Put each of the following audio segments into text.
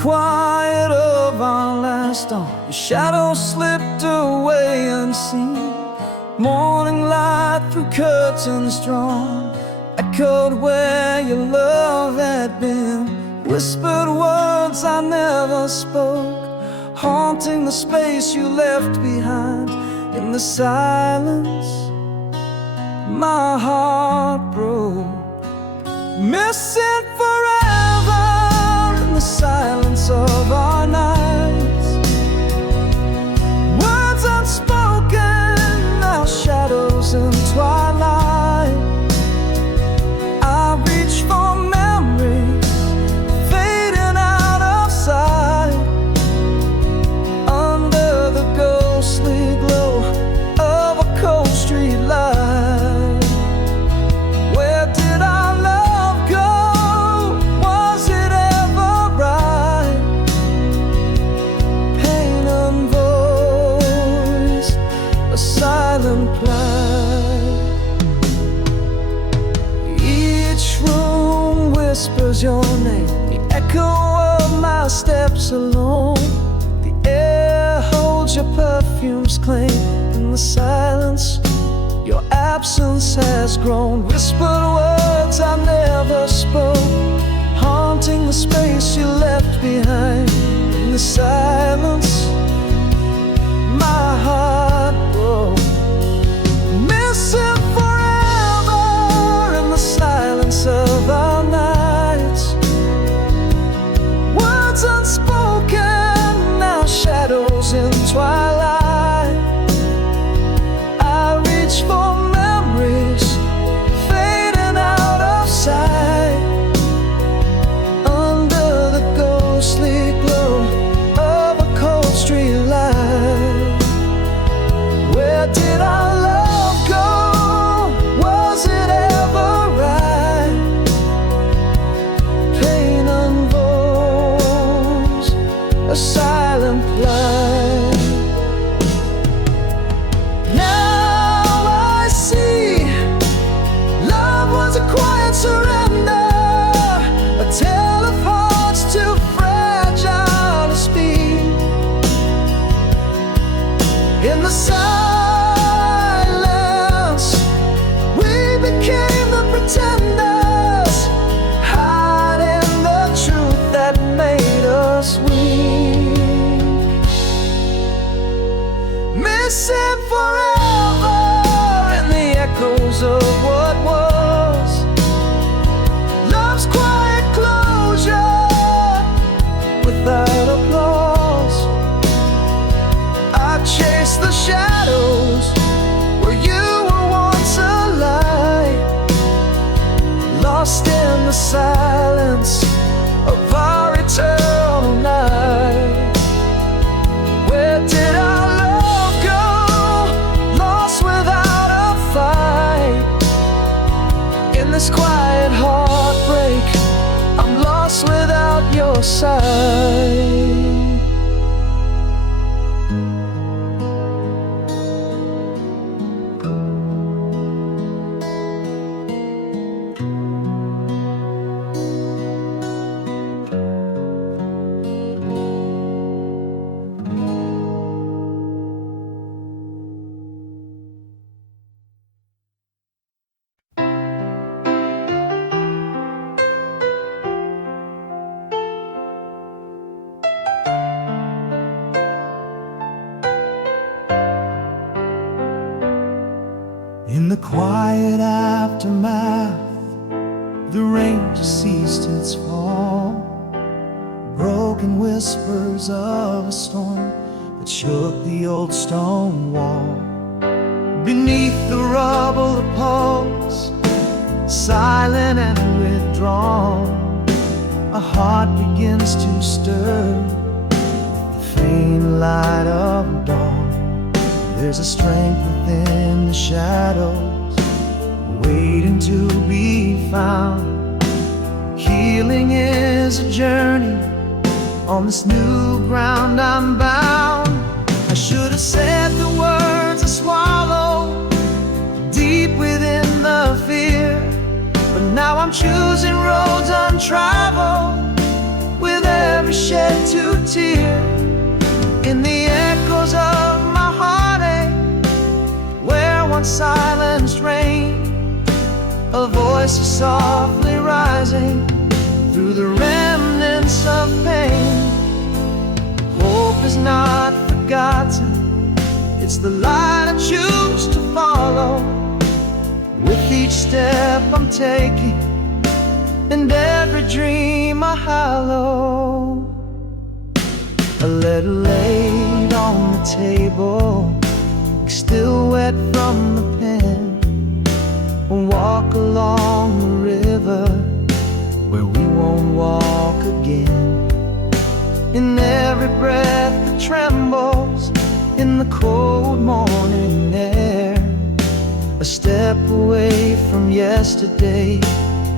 quiet of our last dawn, your shadow slipped away unseen. Morning light through curtains drawn echoed where your love had been. Whispered words I never spoke, haunting the space you left behind. In the silence, my heart broke, missing forever in the silence of our nights. Words unspoken, now shadows in twilight. I reach for memories fading out of sight, under the ghostly glow of a cold street light. Where did our love go? Was it ever right? Pain unvoiced, a silent plight. Each room whispers your name, the echo of my steps alone. The air holds your perfume's claim. In the silence, your absence has grown. Whispered words I never spoke, haunting the space you left behind. In the silence, my heart broke, missing forever in the silence of our nights. Words unspoken, now shadows in twilight. I reach for memories fading out of sight, under the ghostly glow of a cold street light. Where did our love go? Was it ever right? Pain unfolds, a silent plight. Now I see love was a quiet surrender, a tale of hearts too fragile to speak. In the silence, we became the pretenders, hiding the truth that made us weak. Missing forever in the echoes of what was. Love's quiet closure without applause. I chase the shadows where you were once a light, lost in the silence of our eternal night. Where did our love go? Lost without a fight. In this quiet heartbreak, I'm lost without your sight. In the quiet aftermath, the rain just ceased its fall. Broken whispers of a storm that shook the old stone wall. Beneath the rubble of pulse, silent and withdrawn, a heart begins to stir, the faint light of dawn. There's a strength within the shadows, waiting to be found. Healing is a journey, on this new ground I'm bound. I should have said the words I swallowed deep within the fear, but now I'm choosing roads untraveled with every shade tear in the echoes of my heartache, where once silence reigned. A voice is softly rising through the remnants of pain. Hope is not forgotten, it's the light I choose to follow. With each step I'm taking, and every dream I hollow. A letter laid on the table, still wet from the pen. A walk along the river where we won't walk again. In every breath that trembles in the cold morning air, a step away from yesterday,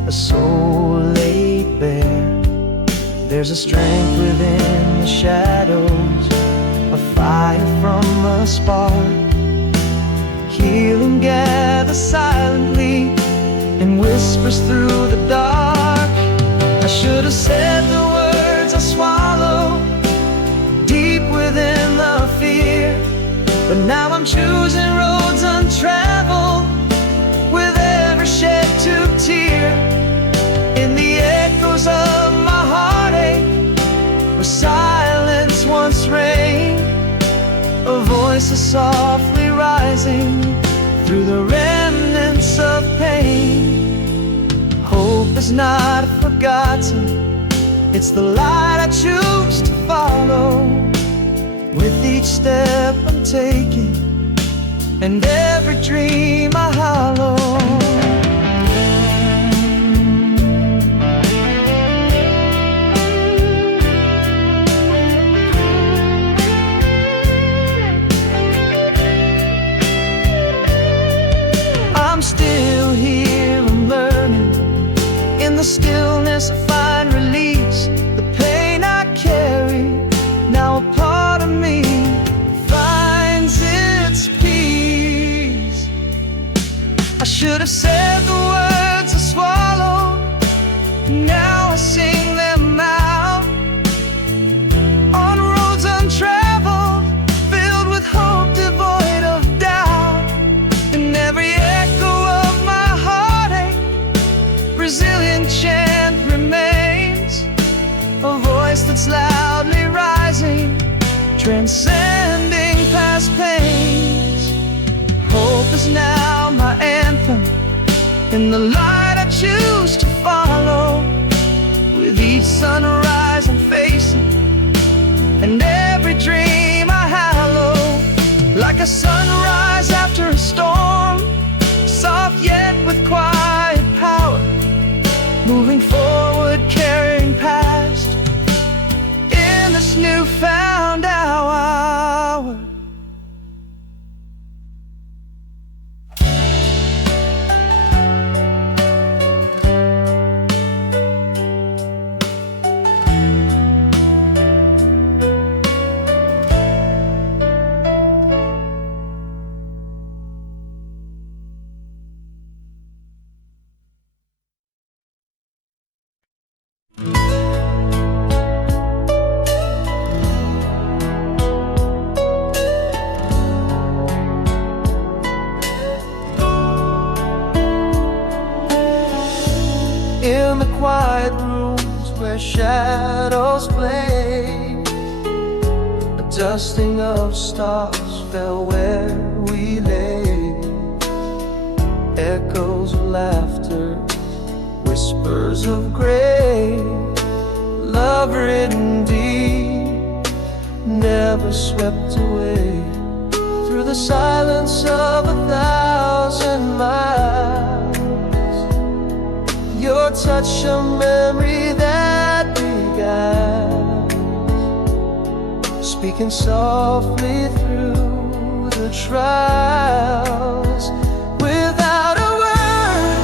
a soul laid bare. There's a strength within the shadows, a fire from a spark. Healing gathers silently and whispers through the dark. I should have said the words I swallow deep within the fear, but now I'm choosing roads untraveled with every shed tube tear. In the echoes of my heartache, where silence once reigned, a voice is softly rising through the remnants of pain. Hope is not forgotten, it's the light I choose to follow. With each step I'm taking, and every dream I hollow. I'm still here, I'm learning. In the stillness I find release. The pain I carry, now a part of me, finds its peace. I should have said the words I swallowed, now I sing them out. On roads untraveled, filled with hope, devoid of doubt. In every echo of my heartache, resilient chant remains. A voice that's loudly rising, transcending past pains. Hope is now my anthem, in the light I choose to follow. With each sunrise I'm facing, and every dream I hallow. Like a sunrise after a storm, soft yet with quiet power, moving forward, carrying past in this newfound hour. In the quiet rooms where shadows play, a dusting of stars fell where we lay. Echoes of laughter, whispers of gray, love written deep, never swept away. Through the silence of 1,000 miles, your touch, a memory that began, speaking softly through the trials. Without a word,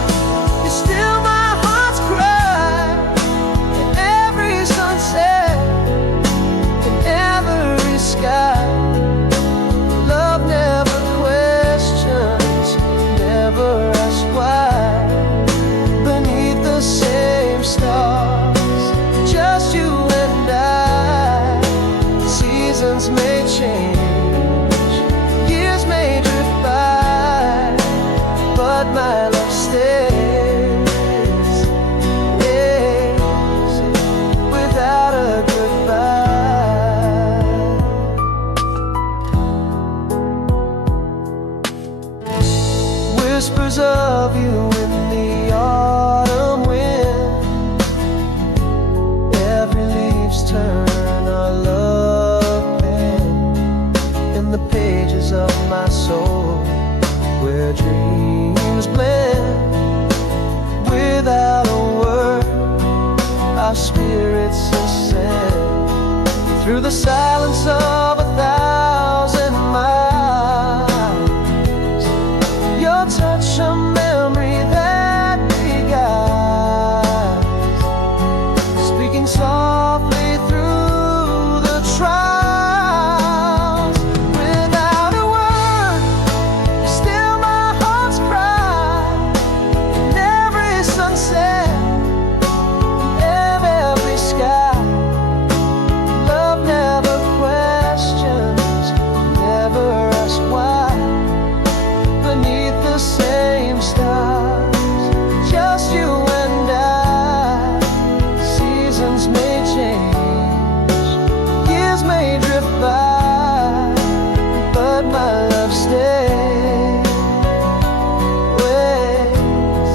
you're still my heart's cry. In every sunset, in every sky, love never questions, never asks why. Beneath the same stars, just you and I. my soul, where dreams blend. Without a word, our spirits ascend through the silence of 1,000 miles. Your touch, a memory that beguiles, speaking softly through the trials. Without a word, you still my heart's cry. In every sunset, in every sky, love never questions, never asks why. Beneath the same stars, just you and I. Seasons may change, years may drift by, but my love stays, waits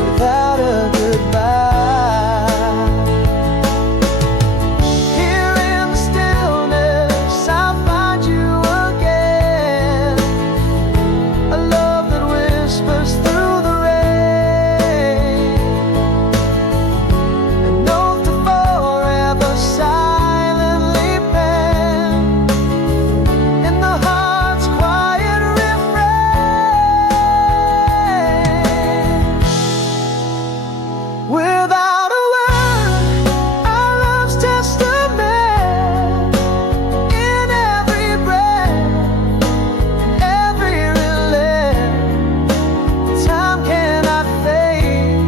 without a goodbye. Here in the stillness, I'll find you again. A love that whispers through the rain, an oath to forever silently penned in the heart's quiet refrain. Without a word, our love's testament, in every breath, every relent. Time cannot fade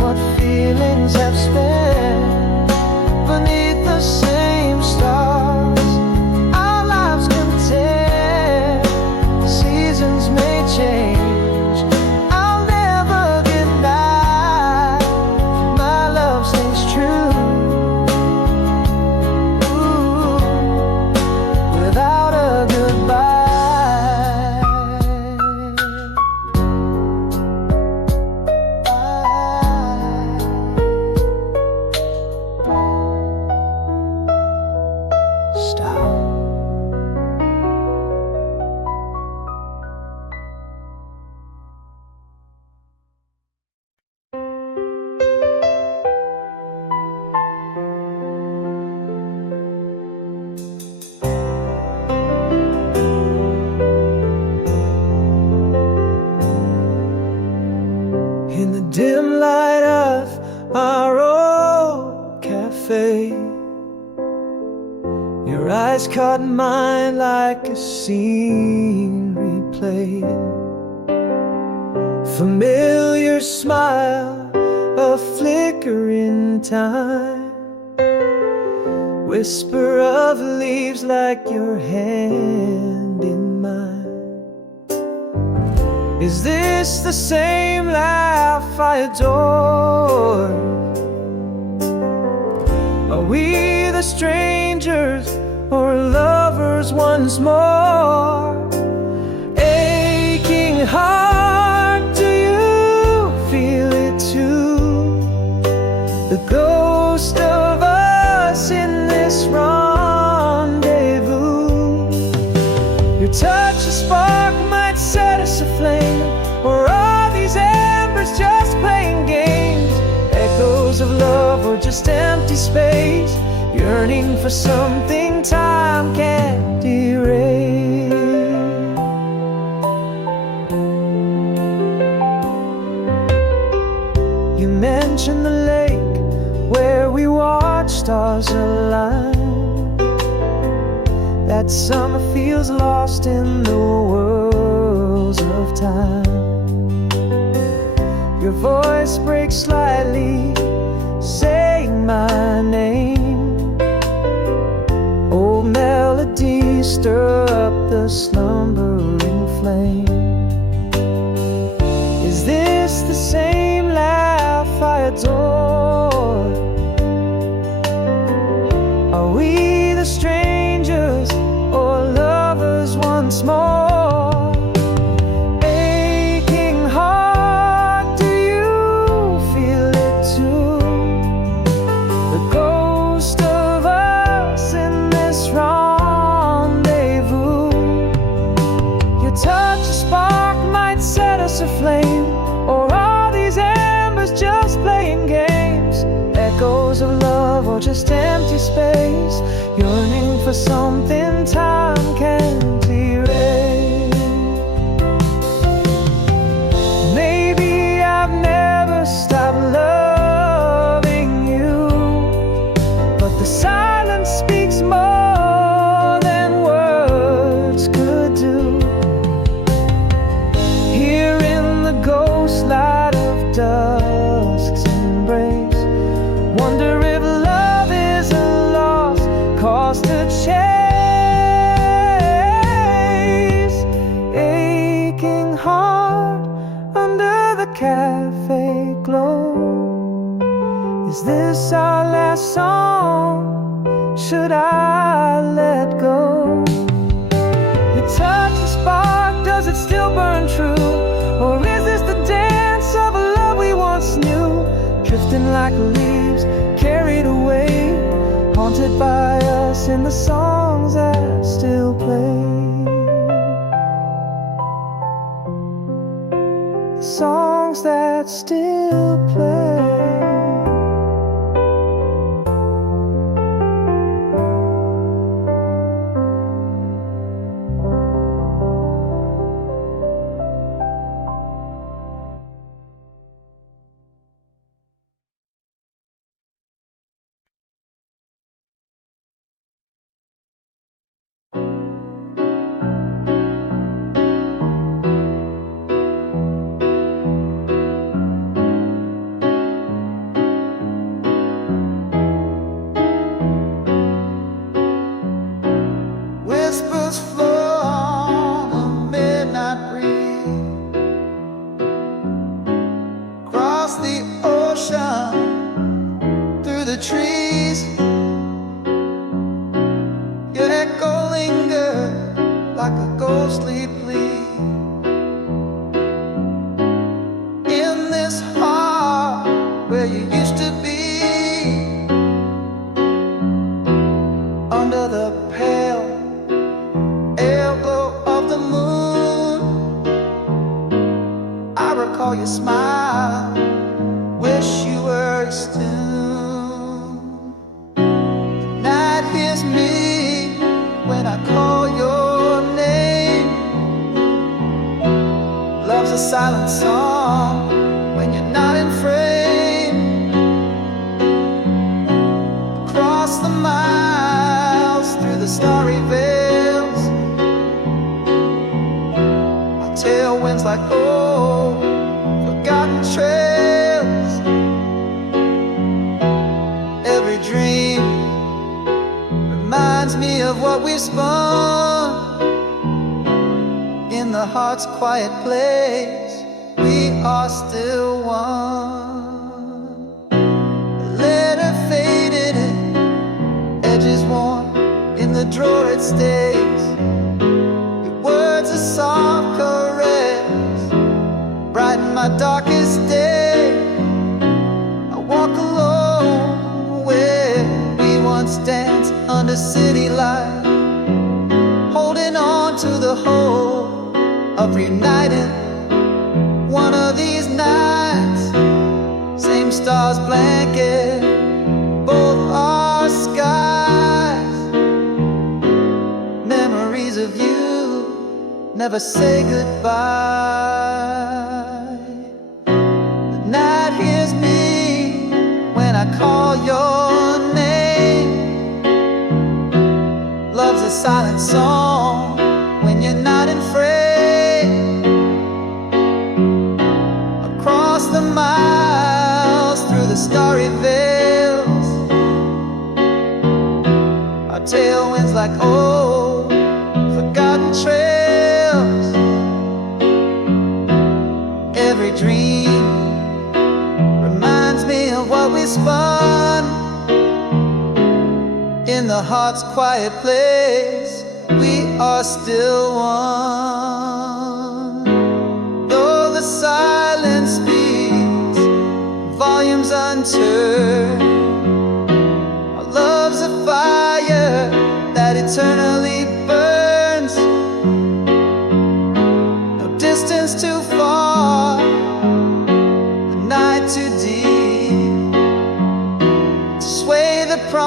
what feelings have spent beneath the same stars. Our lives contend, seasons may change. I'll never deny my love stays true. Without a goodbye. Stop. In the dim light of our old cafe, your eyes caught mine like a scene replayed. Familiar smile, a flicker in time, whisper of leaves like your hand in mine. Is this the same laugh I adore? Are we the strangers or lovers once more? Aching heart, do you feel it too? The ghost of us in this rendezvous. Your touch, a spark might set us aflame, or are these embers just playing games? Echoes of love or just empty space, yearning for something time can't erase. You mentioned the lake where we watched stars align. That summer feels lost in the whirls of time. Your voice breaks slightly, saying my name. Old melodies stir up the slumbering flame. Is this the same laugh I adore? Are we the strangers or lovers once more? Aching heart, do you feel it too? The ghost of us in this rendezvous. just empty space, yearning for something time can't erase. Maybe I've never stopped loving you, but the silence speaks more than words could do. Here in the ghost light of dusk's embrace, wonder if love is a lost cause to chase. Aching heart under the cafe glow, is this our last song? Should I let go? Your touch a spark, does it still burn true? Or is this the dance of a love we once knew? Drifting like leaves, carried away, haunted by us in the songs that still play. The songs that still play. Whispers flow on a midnight breeze, across the ocean, through the trees. Your echo lingers like a ghostly plea in this heart where you used to be. Under the pale glow of the moon, I recall your smile, wish you were as tuned. Night hears me when I call your name. Love's a silent song when you're not in frame. Across the miles, through the starry veils, tailwinds like old forgotten trails. Every dream reminds me of what we've spun. In the heart's quiet place, we are still one. A letter faded and edges worn, in the drawer it stays. Your words are soft caress, brighten my darkest day. I walk alone where we once danced under city light, holding on to the hope of reuniting one of these nights. Same stars blanket both our skies. Memories of you never say goodbye. The night hears me when I call your name. Love's a silent song when you're not in frame. Across the miles, through the starry veils, our tailwinds like old forgotten trails. Every dream reminds me of what we spun. In the heart's quiet place, we are still one. Though the silence speaks, volumes unturned, our love's a fire that eternally burns. No distance too far, the night too deep to sway the promise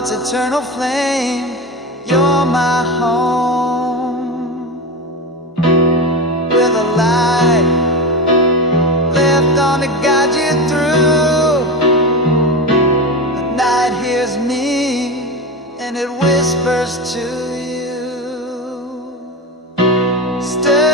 heart's eternal flame. You're my home, with a light left on to guide you through. The night hears me and it whispers to you, stay.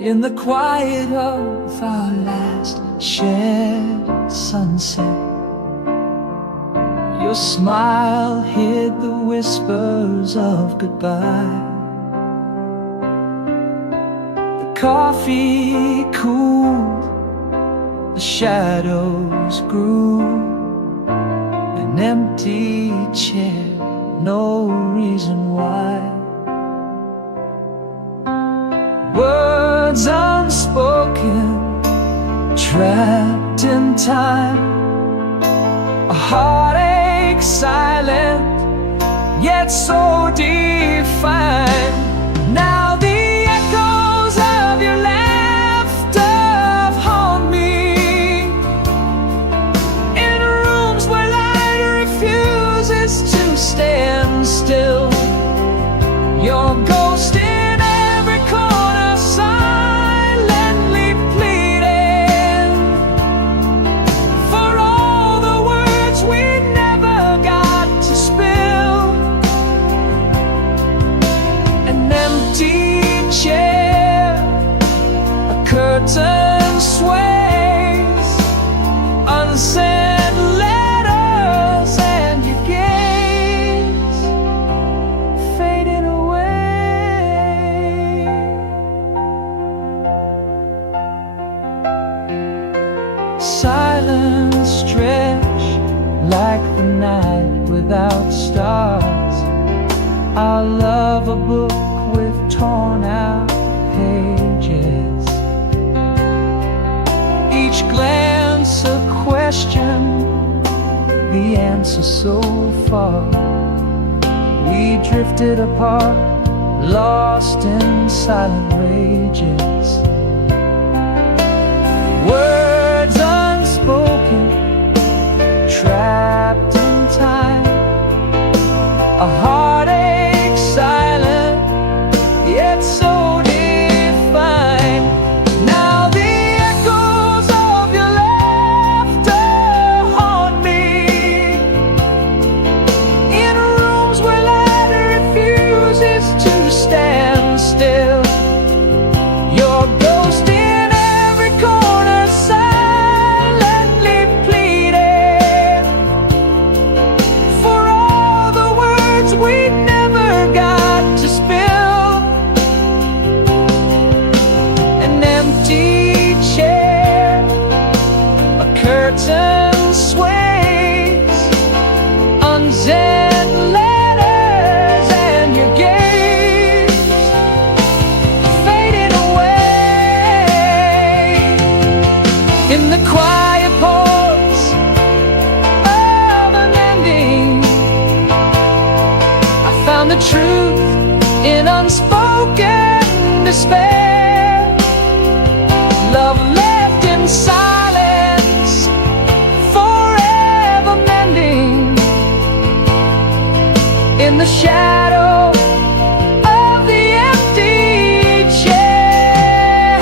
In the quiet of our last shared sunset, your smile hid the whispers of goodbye. The coffee cooled, the shadows grew, an empty chair, no reason why. Words unspoken, trapped in time, a heartache silent, yet so defined. Now the echoes of your laughter haunt me, in rooms where light refuses to stand still. Your ghost in every corner, silently pleading for all the words we never got to spill. An empty chair, a curtain sways, unsent letters and your gaze fading away. Silence stretch like the night without stars. I love a book with torn out pages, each glance a question, the answer so far. We drifted apart, lost in silent rages. Words unspoken, trapped in time, a heartache silent, yet so defined. Now the echoes of your laughter haunt me, in rooms where light refuses to stand still. Your ghost in every corner, silently pleading for all the words we never got to spill. An empty chair, a curtain sways, unsent letters and your gaze fading away. In the quiet pause of an ending, I found the truth in unspoken despair. Love left in silence, forever mending, in the shadow of the empty chair.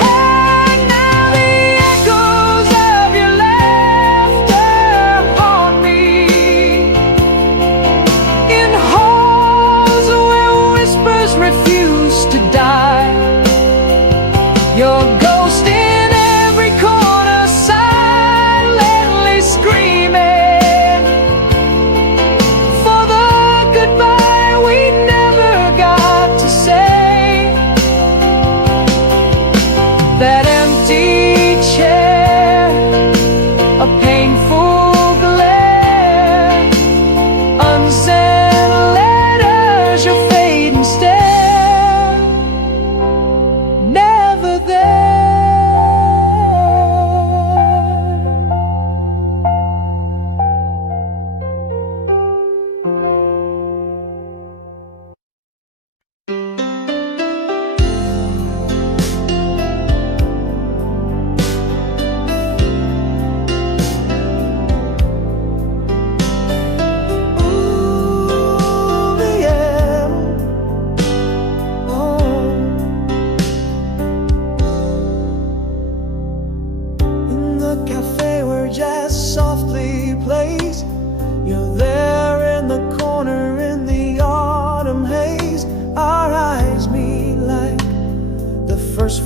Now the echoes of your laughter haunt me, in halls where whispers refuse to die. Your ghost in every corner,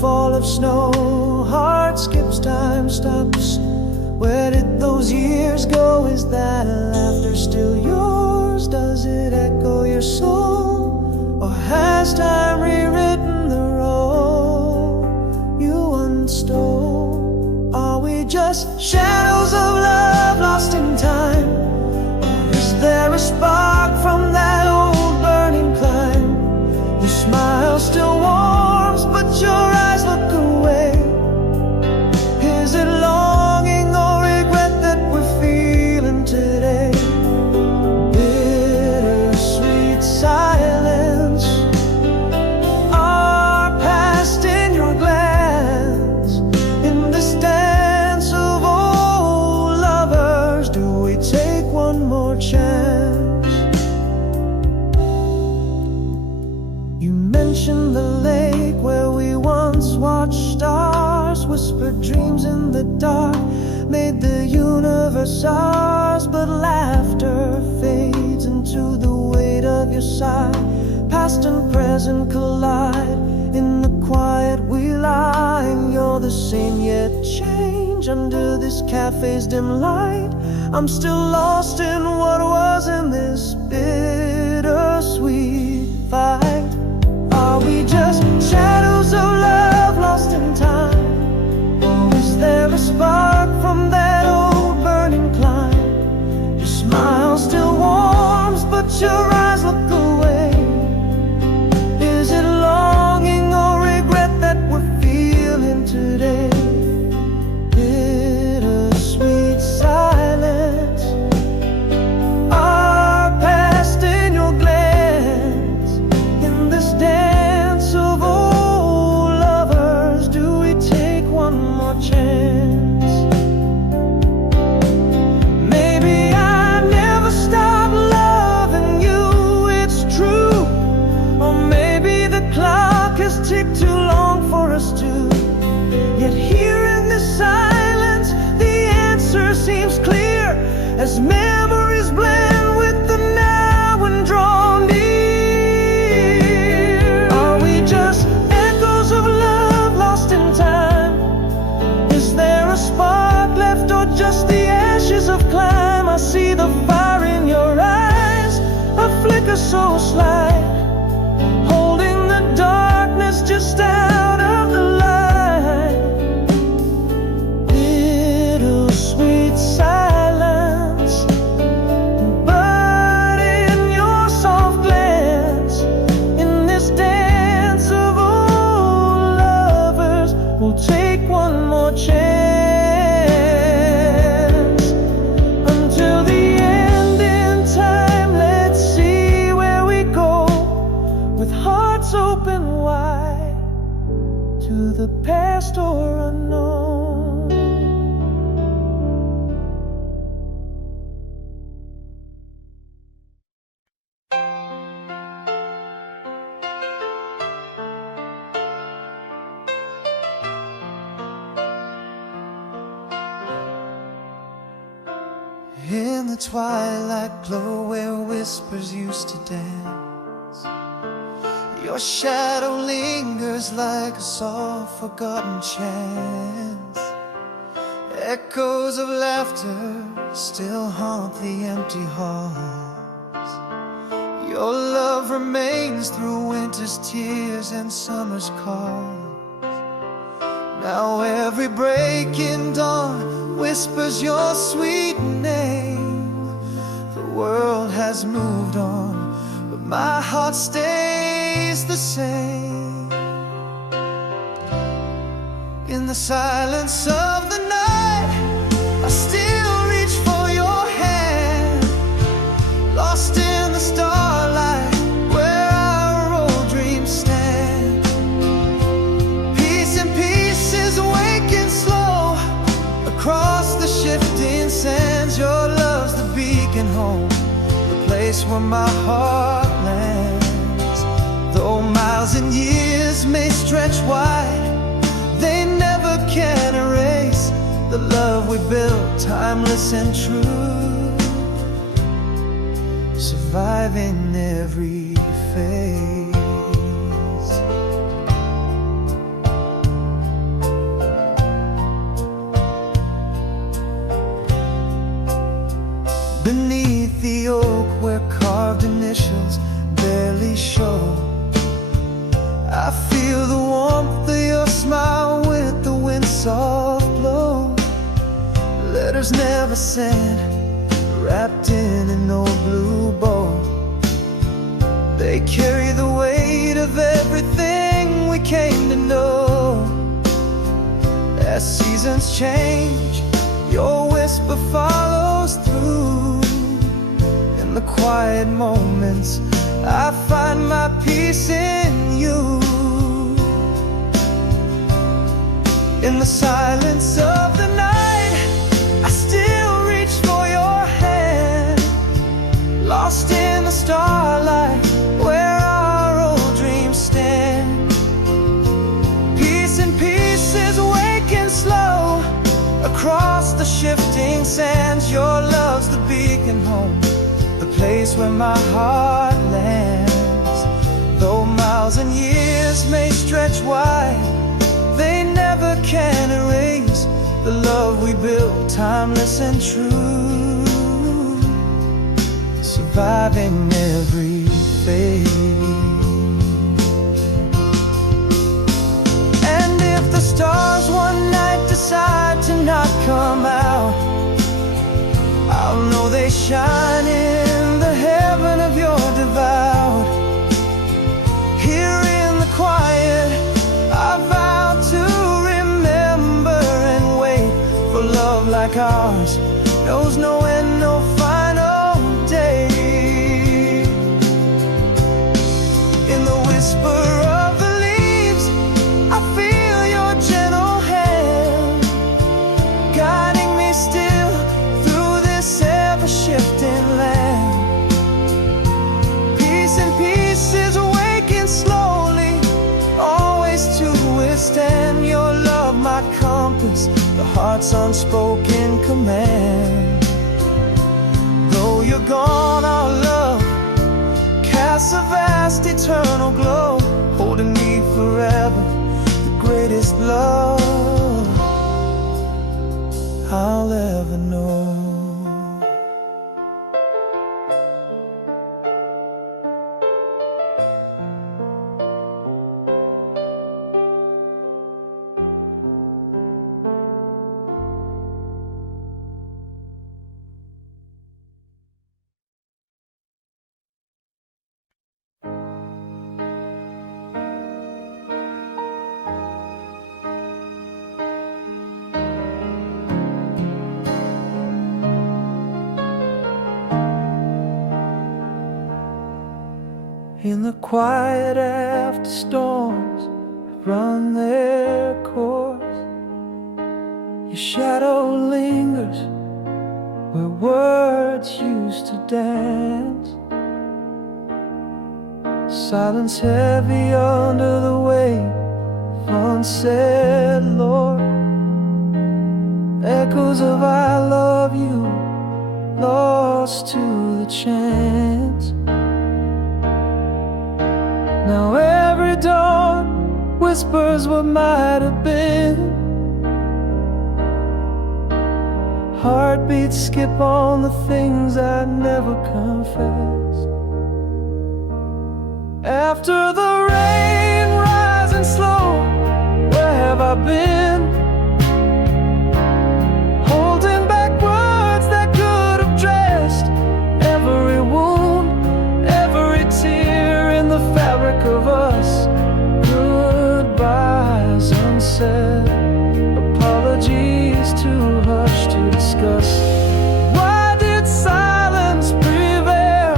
fall of snow, heart skips, time stops. Where did those years go? Is that laughter still yours? Does it echo your soul? Or has time rewritten the role you once stole? Are we just shadows of love lost in time? Or is there a spark from that old burning climb? Your smile still warms, but your eyes look away. Is it longing or regret that we're feeling today? Bittersweet silence, our past in your glance. In this dance of old lovers, do we take one more chance? You mentioned the lake where we once watched stars, whispered dreams in the dark, made the universe ours. But laughter fades into the weight of your sigh. Past and present collide, in the quiet we lie. And you're the same yet change under this cafe's dim light. I'm still lost in what was in this bittersweet fight. Are we just shadows of love lost in time? Or is there a spark from that old burning climb? Your smile still warms, but your eyes look away. Is it longing or regret that we're feeling today? Bittersweet silence, our past in your glance. In this dance of old lovers, do we take one more chance? Maybe I never stopped loving you, it's true. Or maybe the clock has ticked too long for us to. Yet here in this silence, the answer seems clear, as memories blend with the now and draw near. Are we just echoes of love lost in time? Is there a spark left or just the ashes of climb? I see the fire in your eyes, a flicker so slight, holding the darkness just out of the light. Bittersweet silence, but in your soft glance. In this dance of old lovers, we'll take one more chance. Until the end in time, let's see where we go, with hearts open wide to the past or unknown. In the twilight glow where whispers used to dance, your shadow lingers like a soft forgotten chant. Echoes of laughter still haunt the empty halls. Your love remains through winter's tears and summer's calls. Now every breaking dawn whispers your sweet name. The world has moved on, but my heart stays the same. In the silence of the night, I still reach for your hand, lost in the starlight where our old dreams stand. Piece in pieces waking slow across the shifting sands. Your love's the beacon home, the place where my heart lands. Though miles and years may stretch wide, they never can erase the love we built, timeless and true, surviving every phase. They carry the weight of everything we came to know. As seasons change, your whisper follows through. In the quiet moments, I find my peace in you. In the silence of the night, I still reach for your hand. Lost in the starlight, where our old dreams stand. Piece in pieces, waking slow across the shifting sands. Your love's the beacon home, the place where my heart lands. Though miles and years may stretch wide, they never can erase the love we built, timeless and true, surviving every fate. And if the stars one night decide to not come out, I'll know they shine in the heaven of your devout. Here in the quiet, I vow to remember and wait for love like ours. Knows no end, no final day. In the whisper of the leaves, I feel your gentle hand, guiding me still through this ever-shifting land. Piece in pieces, waking slowly, always to withstand your love, my compass, the heart's unspoken command. Though you're gone, our love casts a vast eternal glow, holding me forever, the greatest love I'll ever know. In the quiet after storms run their course, your shadow lingers where words used to dance. Silence heavy under the weight of unsaid lore, echoes of I love you lost to the chance. Now every dawn whispers what might have been. Heartbeats skip on the things I never confessed. After the rain rising slow, where have I been? Holding back words that could have dressed every wound, every tear in the fabric of us. Goodbyes unsaid, apologies too hushed to discuss. Why did silence prevail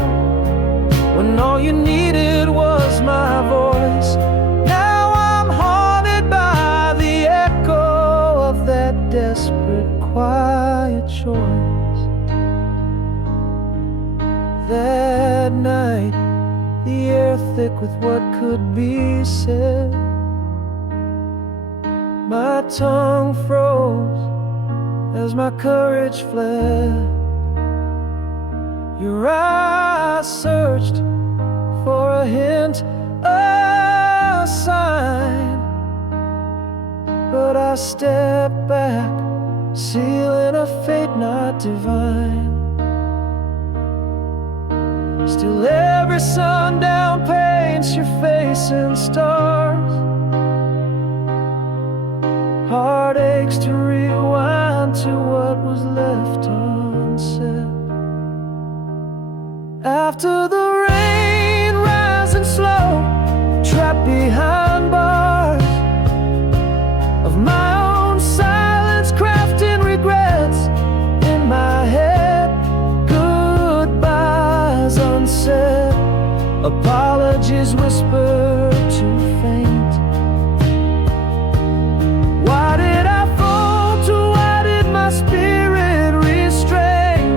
when all you needed was my voice? Now I'm haunted by the echo of that desperate, quiet choice. That night, the air thick with what could be said. My tongue froze as my courage fled. Your eyes searched for a hint, a sign, but I stepped back, sealing a fate not divine. Still every sundown paints your face in stars. Heartaches to rewind to what was left unsaid. After the rain rises Apologies whispered too faint. Why did I fall to? Why did my spirit restrain?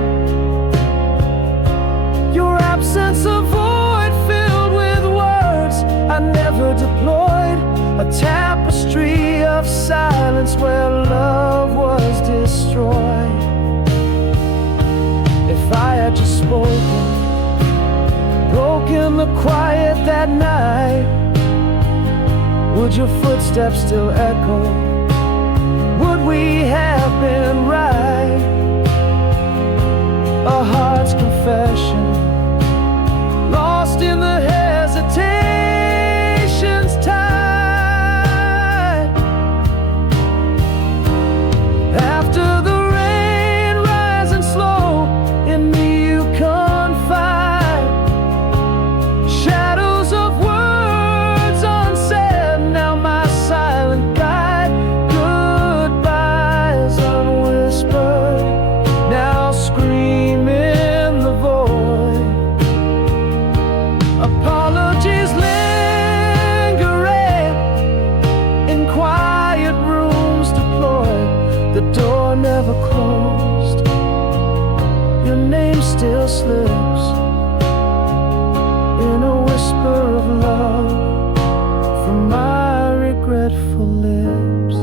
Your absence, a void filled with words I never deployed. A tapestry of silence where love was destroyed. If I had just spoken, broken the quiet that night, would your footsteps still echo? Would we have been right? A heart's confession, lost in the hesitation's tide. After the rain rising slow in me you confide. Shadows of words unsaid, now my silent guide. Goodbyes unwhispered, now scream in the void. Apologies lingering in quiet rooms deployed. The door never closed, your name still slips in a whisper of love from my regretful lips.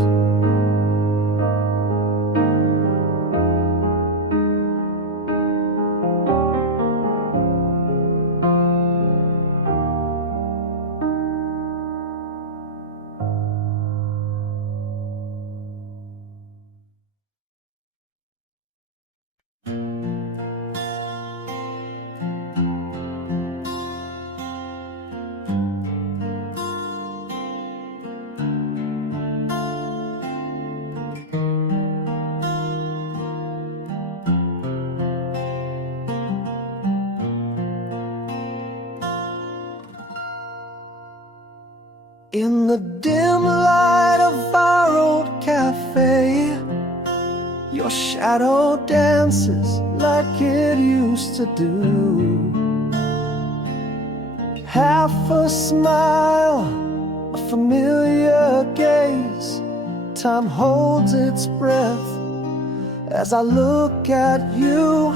In the dim light of our old cafe, your shadow dances like it used to do. Half a smile, a familiar gaze. Time holds its breath as I look at you.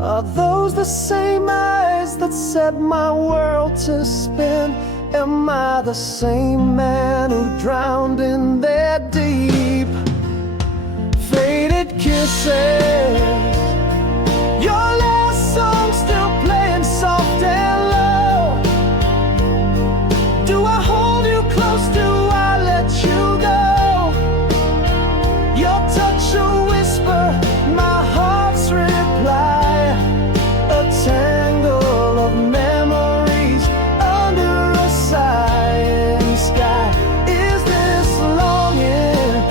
Are those the same eyes that set my world to spin? Am I the same man who drowned in their deep, faded kisses? Your last song still playing soft and low. Do I hold you close? Do I let you go? Your touch a whisper, my heart's reply. A tangle of memories under a sighing sky. Is this longing?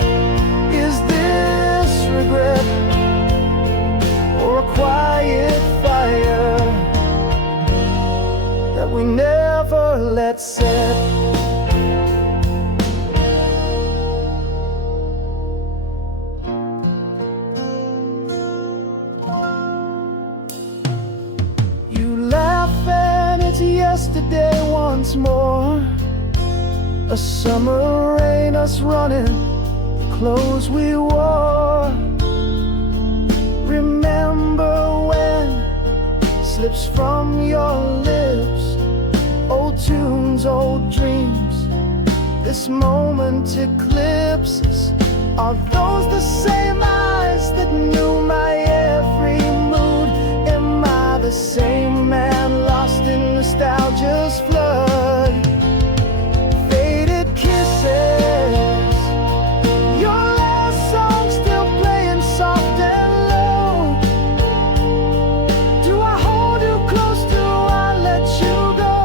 Is this regret? Or a quiet fire that we never let set? You laugh and it's yesterday once more. A summer rain, us running the clothes we wore. Remember when slips from your lips, old tunes, old dreams. This moment eclipses. Are those the same eyes that knew my every mood? Am I the same man lost in nostalgia's flood? Faded kisses, your last song still playing soft and low. Do I hold you close? Do I let you go?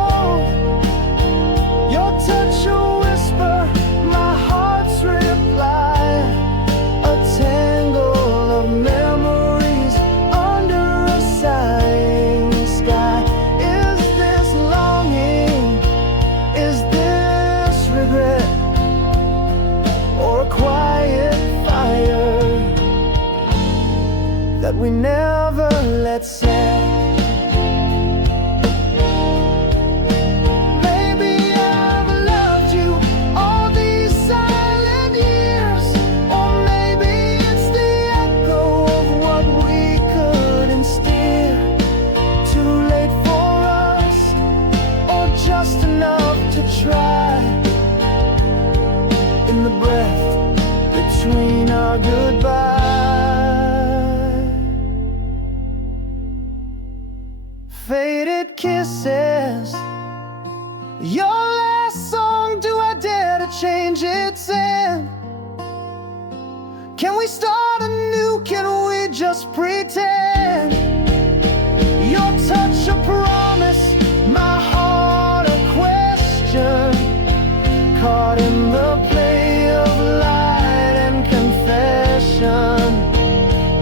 Your touch a whisper, my heart's reply. A tangle of memories under a sighing faded kisses. Your last song, do I dare to change its end? Can we start anew? Can we just pretend? Your touch a promise, my heart a question, caught in the play of light and confession.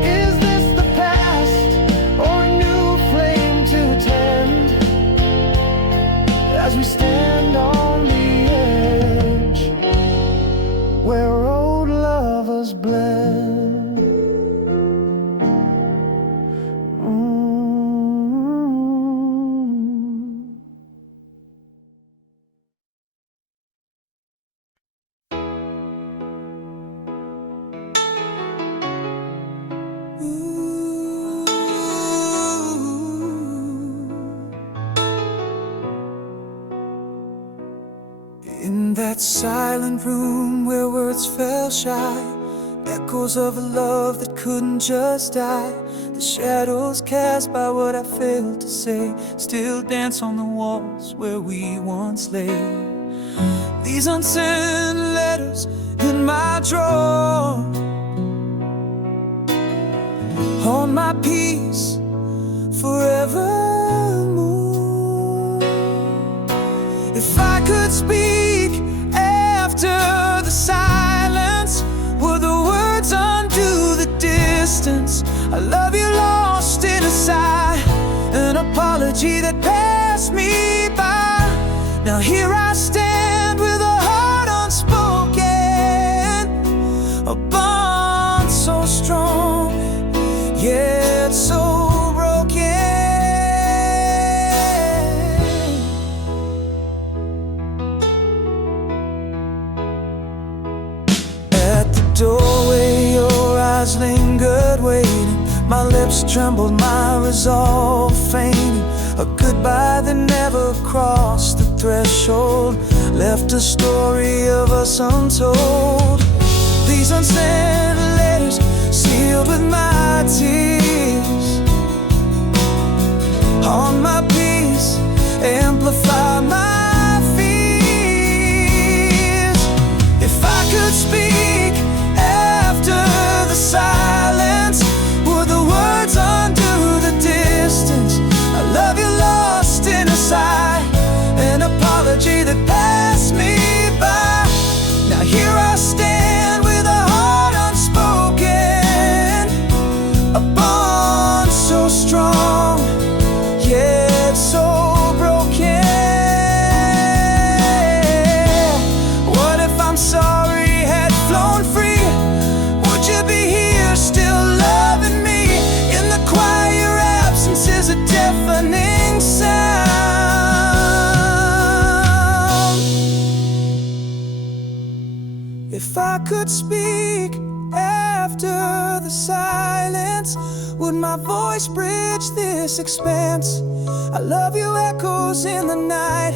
Is this the past or a new flame to tend? As we stand on the edge where old lovers blend. In that silent room where words fell shy, echoes of a love that couldn't just die, the shadows cast by what I failed to say still dance on the walls where we once lay. These unsent letters in my drawer, hold my peace forevermore. If I could speak after the silence, would the words undo the distance? I love you lost in a sigh, an apology that passed me by. Now here I stand with a heart unspoken, a bond so strong, yet so broken. At the doorway, your eyes lingered waiting. My lips trembled, my resolve fainting. A goodbye that never crossed the threshold, left a story of us untold. These unsent letters sealed with my tears, on my peace, amplify my fears. If I could speak after the silence, would the words undo the distance? I love you lost in a sigh, an apology that passed me by. Now here I stand with a heart unspoken, a bond so strong, yet so broken. What if I'm sorry had flown free? Would you be here still loving me? In the quiet, your absence is a deafening sound. If I could speak after the silence, would my voice bridge this expanse? I love you echoes in the night,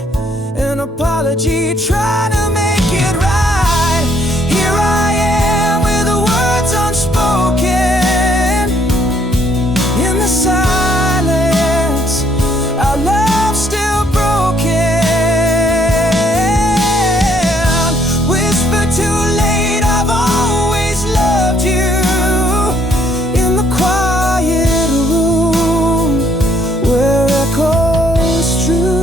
an apology trying to make it right. Here I am with the words unspoken, in the silence, our love still broken. Whisper too late, I've always loved you, in the quiet room where echoes true.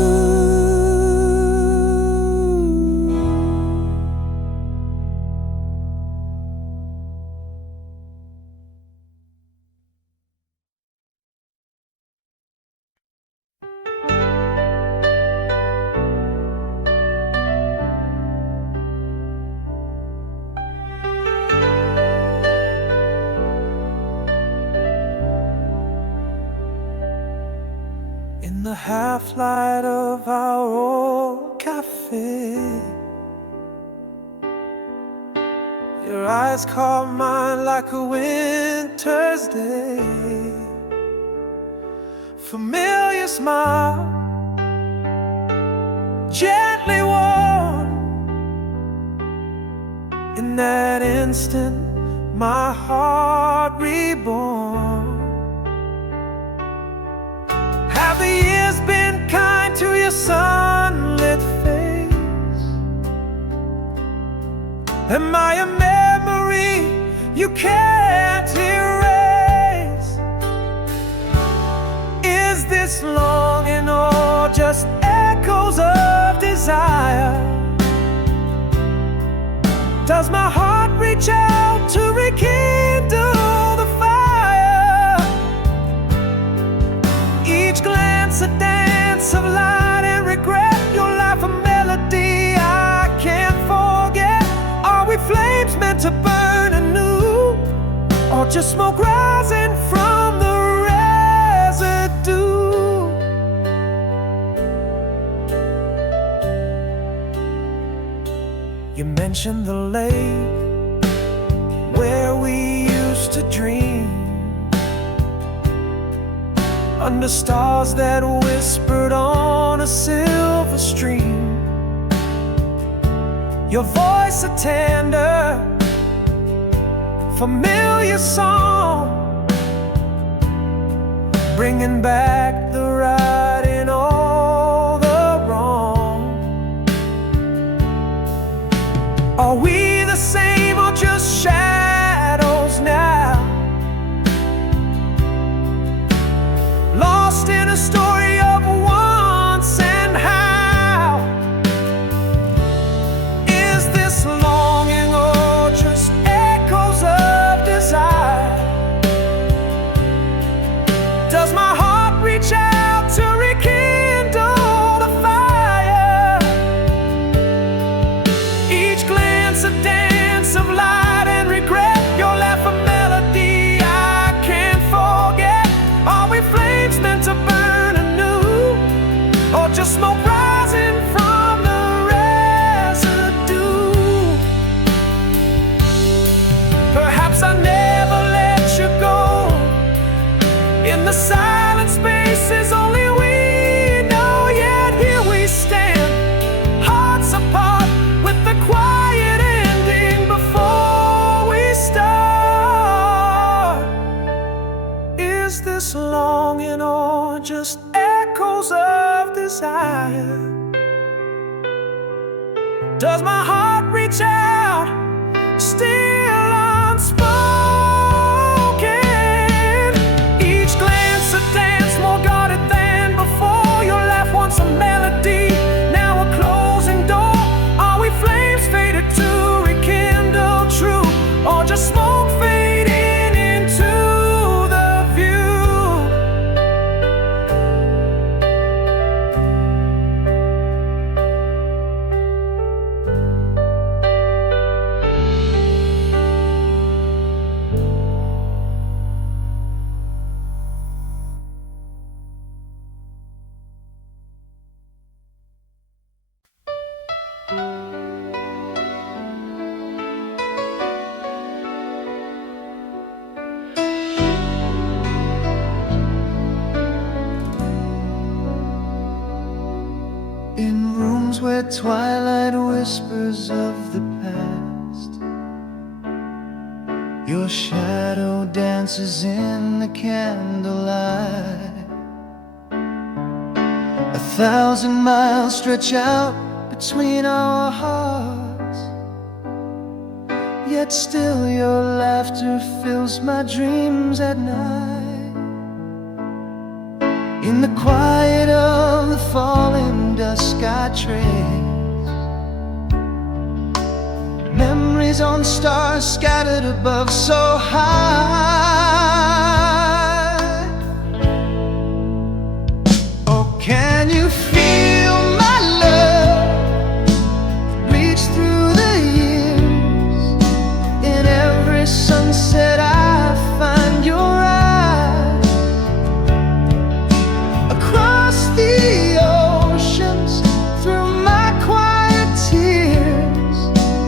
In the half-light of our old cafe, your eyes caught mine like a winter's day. Familiar smile, gently worn. In that instant, my heart reborn. Have the years Am I a memory you can't erase? Is this longing or just echoes of desire? Does my heart reach out to rekindle the fire? Each glance a dance of light and regret. Your life a melody I can't forget. Are we flames meant to burn anew, or just smoke rising from the residue? You mentioned the lake where we used to dream, under stars that whispered on a silver stream. Your voice a tender, familiar song, bringing back the right in all the wrong. Are we the same or just shadows now? Lost in a story of once and how? Is this longing or just echoes of desire? Does my heart reach out to rekindle the fire? Each glance a dance of light and regret. Your laugh a melody I can't forget. Are we flames meant to burn anew, or just smoke rising from the residue? Perhaps I never let you go. In the silent spaces only we know. Yet here we stand, hearts apart, with the quiet ending before we start. Is this longing or just echoes of desire? Does my heart reach out, still unspoken? Each glance a dance, more guarded than before. Your laugh once a melody, now a closing door. Are we flames faded to rekindle true, or just smoke fading into the view? In rooms where twilight whispers of the past, your shadow dances in the candlelight. 1,000 miles stretch out between our hearts, yet still your laughter fills my dreams at night. In the quiet of the falling dusk I trace memories on stars scattered above so high. Oh, can you feel my love reach through the years? In every sunset I find your eyes. Across the oceans, through my quiet tears,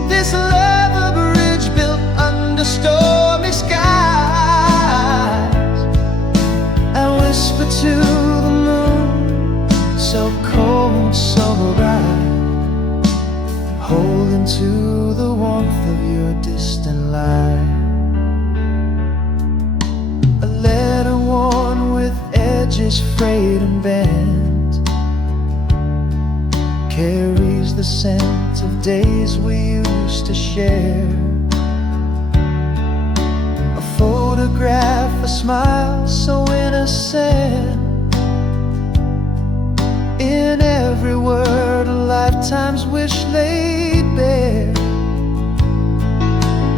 this love a bridge built under stormy skies. I whisper to the moon, so cold, so bright, holding to the warmth of your distant light. A letter worn with edges frayed and bent carries the scent memories of days we used to share. A photograph, a smile so innocent. In every word, a lifetime's wish laid bare.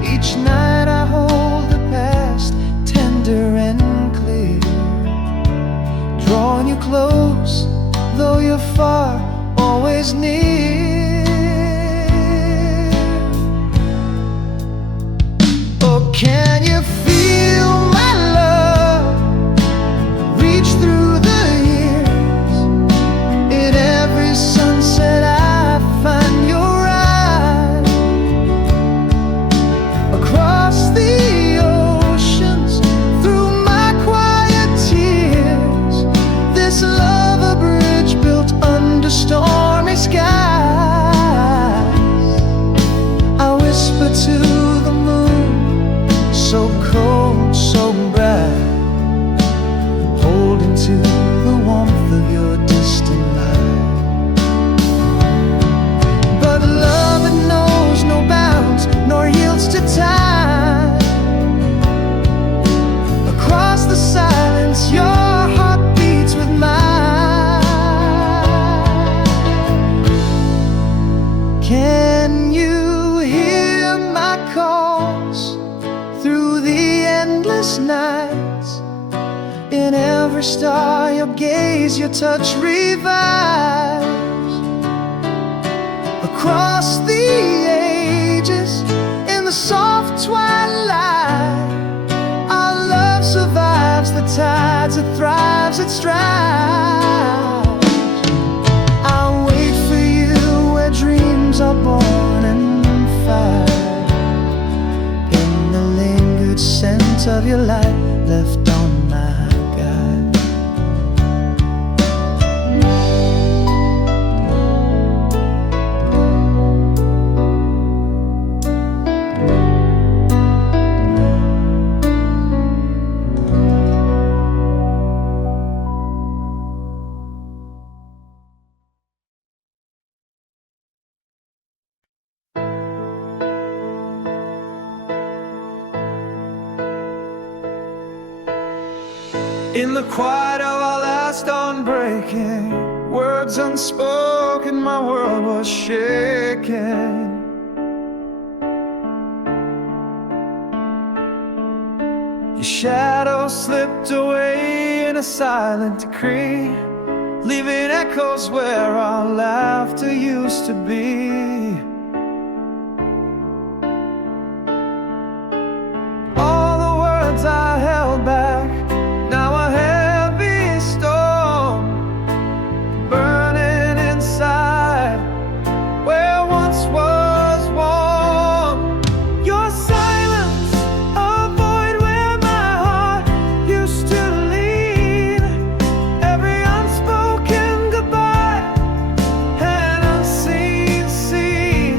Each night I hold the past, tender and clear, drawing you close, though you're far, always near. Oh, can you feel my love reach through the years? In every sunset I find your eyes. Across the oceans, through my quiet tears, this love a bridge built under stormy skies. I whisper to the moon, so cold, so bright, holding to the warmth of your distant light. But love, it knows no bounds, nor yields to time. Across the silence, your heart beats with mine. Can you hear my calls through the endless nights? In every star, your gaze, your touch revives. Across the ages, in the soft twilight, our love survives the tides, it thrives, it strives. I'll wait for you where dreams are born and fired, in the lingered scent of your light left on my guide. In the quiet of our last unbreaking, words unspoken, my world was shaking. Your shadow slipped away in a silent decree, leaving echoes where our laughter used to be. All the words I held back, now a heavy storm, burning inside where once was warm. Your silence, a void where my heart used to lean. Every unspoken goodbye, an unseen scene.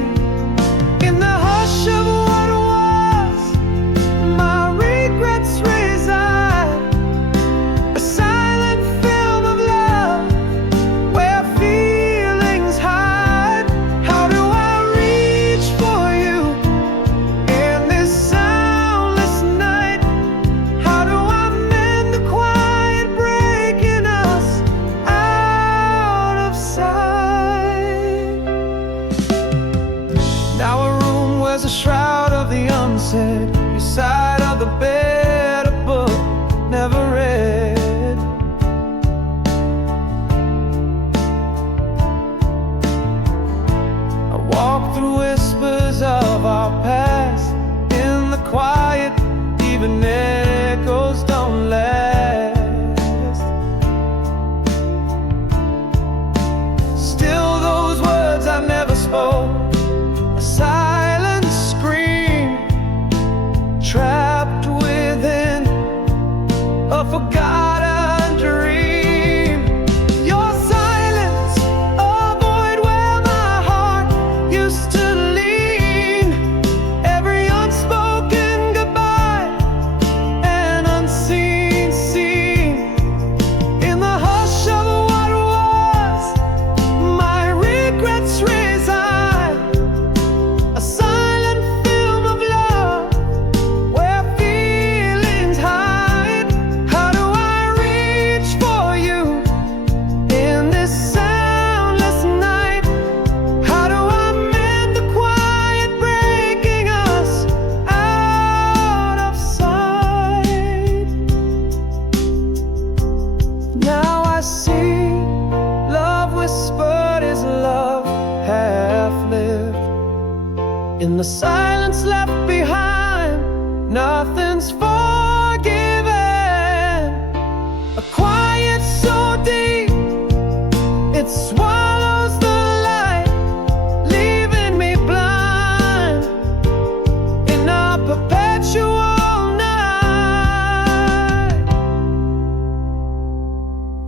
In the silence left behind, nothing's forgiven. A quiet so deep, it swallows the light, leaving me blind in a perpetual night.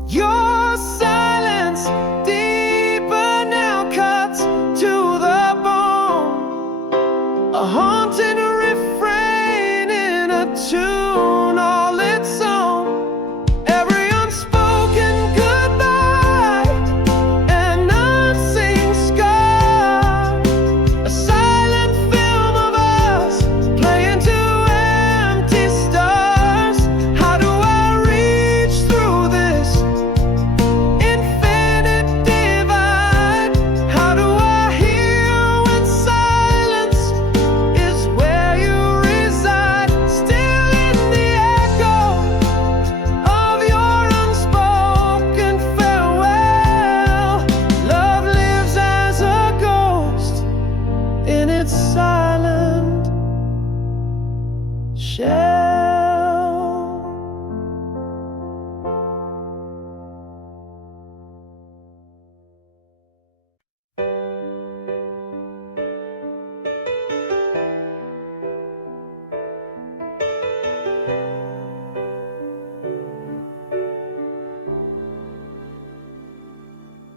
Your silence deeper now cuts to the bone, a haunting refrain in a tune all its own. Every unspoken goodbye, an unseen scar, a silent film of us playing to empty stars. How do I reach through this infinite divide? How do I hear when silence is where you reside? Still in the echo of your unspoken farewell, love lives as a ghost in its silent shell.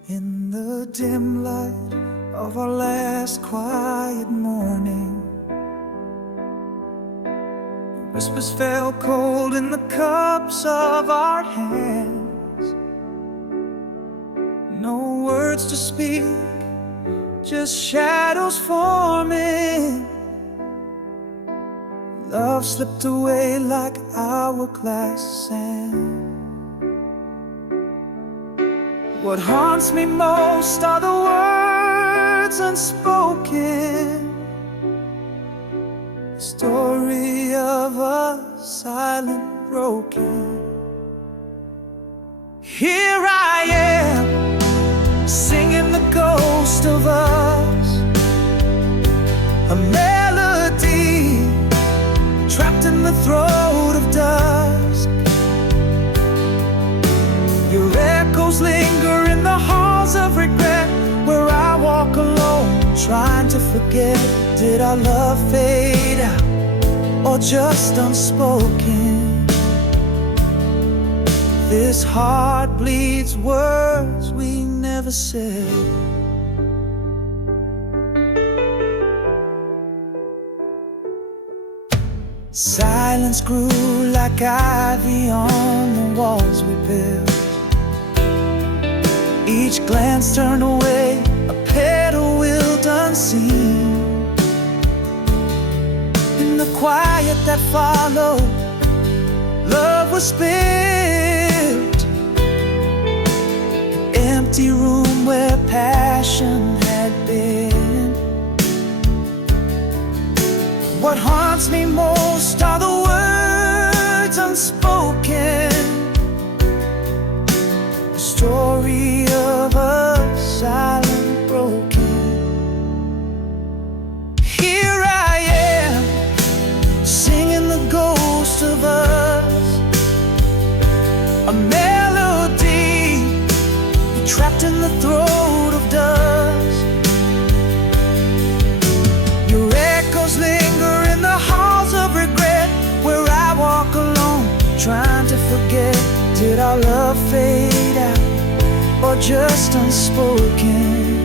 In the dim light of our last quiet morning, whispers fell cold in the cups of our hands. No words to speak, just shadows forming. Love slipped away like hourglass sand. What haunts me most are the words unspoken, the story of a silent broken. Here I am, singing the ghost of us, a melody trapped in the throat of dusk. Your echoes linger in the halls of regret, where I walk alone, trying to forget. Did our love fade out, or just unspoken? This heart bleeds words we never said. Silence grew like ivy on the walls we built. Each glance turned away, a petal willed unseen. In the quiet that followed, love was spilled. An empty room where passion had been. What haunts me most are the words unspoken, the story of a silent broken. Here I am, singing the ghost of us, a melody trapped in the throat of dust. Your echoes linger in the halls of regret, where I walk alone, trying to forget. Did our love fade out, or just unspoken?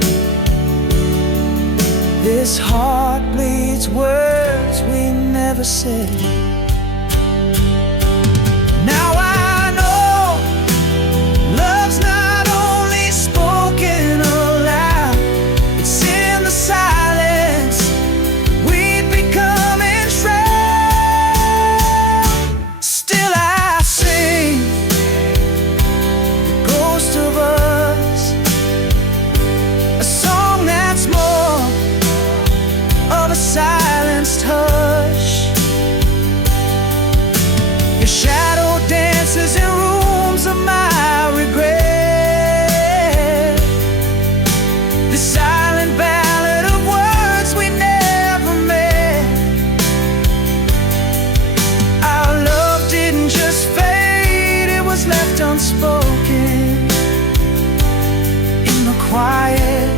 This heart bleeds words we never said. Now I know love's not only spoken aloud, it's in the silence we've become enshrouded. Still I sing the ghost of us, a song that's more of a silenced hush. quiet,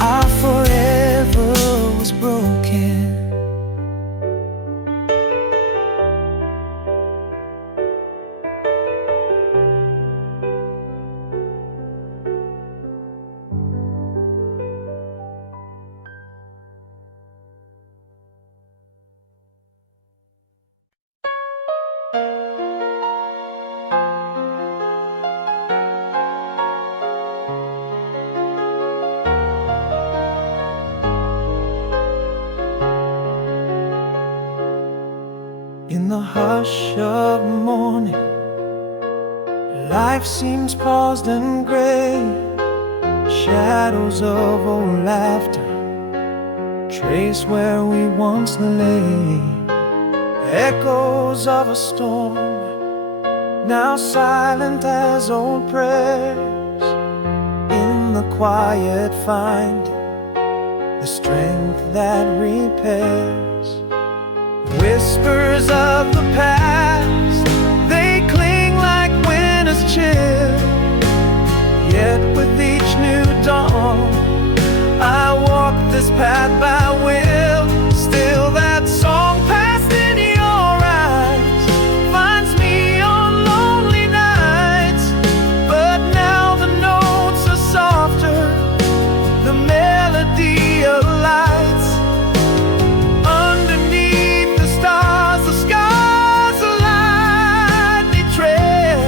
our forever was broken. In the hush of morning, life seems paused and gray. Shadows of old laughter trace where we once lay. Echoes of a storm, now silent as old prayers. In the quiet find the strength that repairs. Whispers of the past, they cling like winter's chill. Yet with each new dawn, I walk this path by will. Still that song passed in your eyes finds me on lonely nights. But now the notes are softer, the melody of lights. Underneath the stars, the skies alight, they tread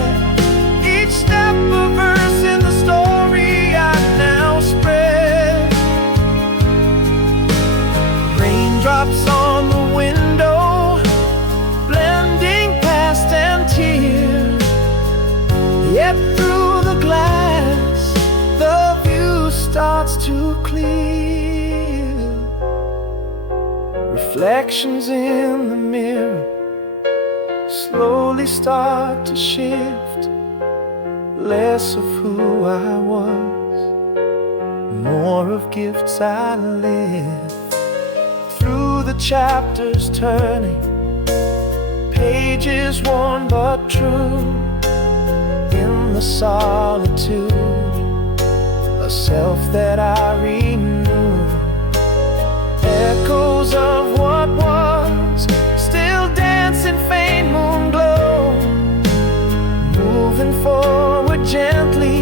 each step a verse in the story I now spread. Raindrops on the window, blending past and tears. Yet through the glass, the view starts to clear. Reflections in the mirror slowly start to shift. Less of who I was, more of gifts I live. Through the chapters turning, pages worn but true. In the solitude, a self that I renew. Echoes of what was still dance in faint moon glow. Moving forward gently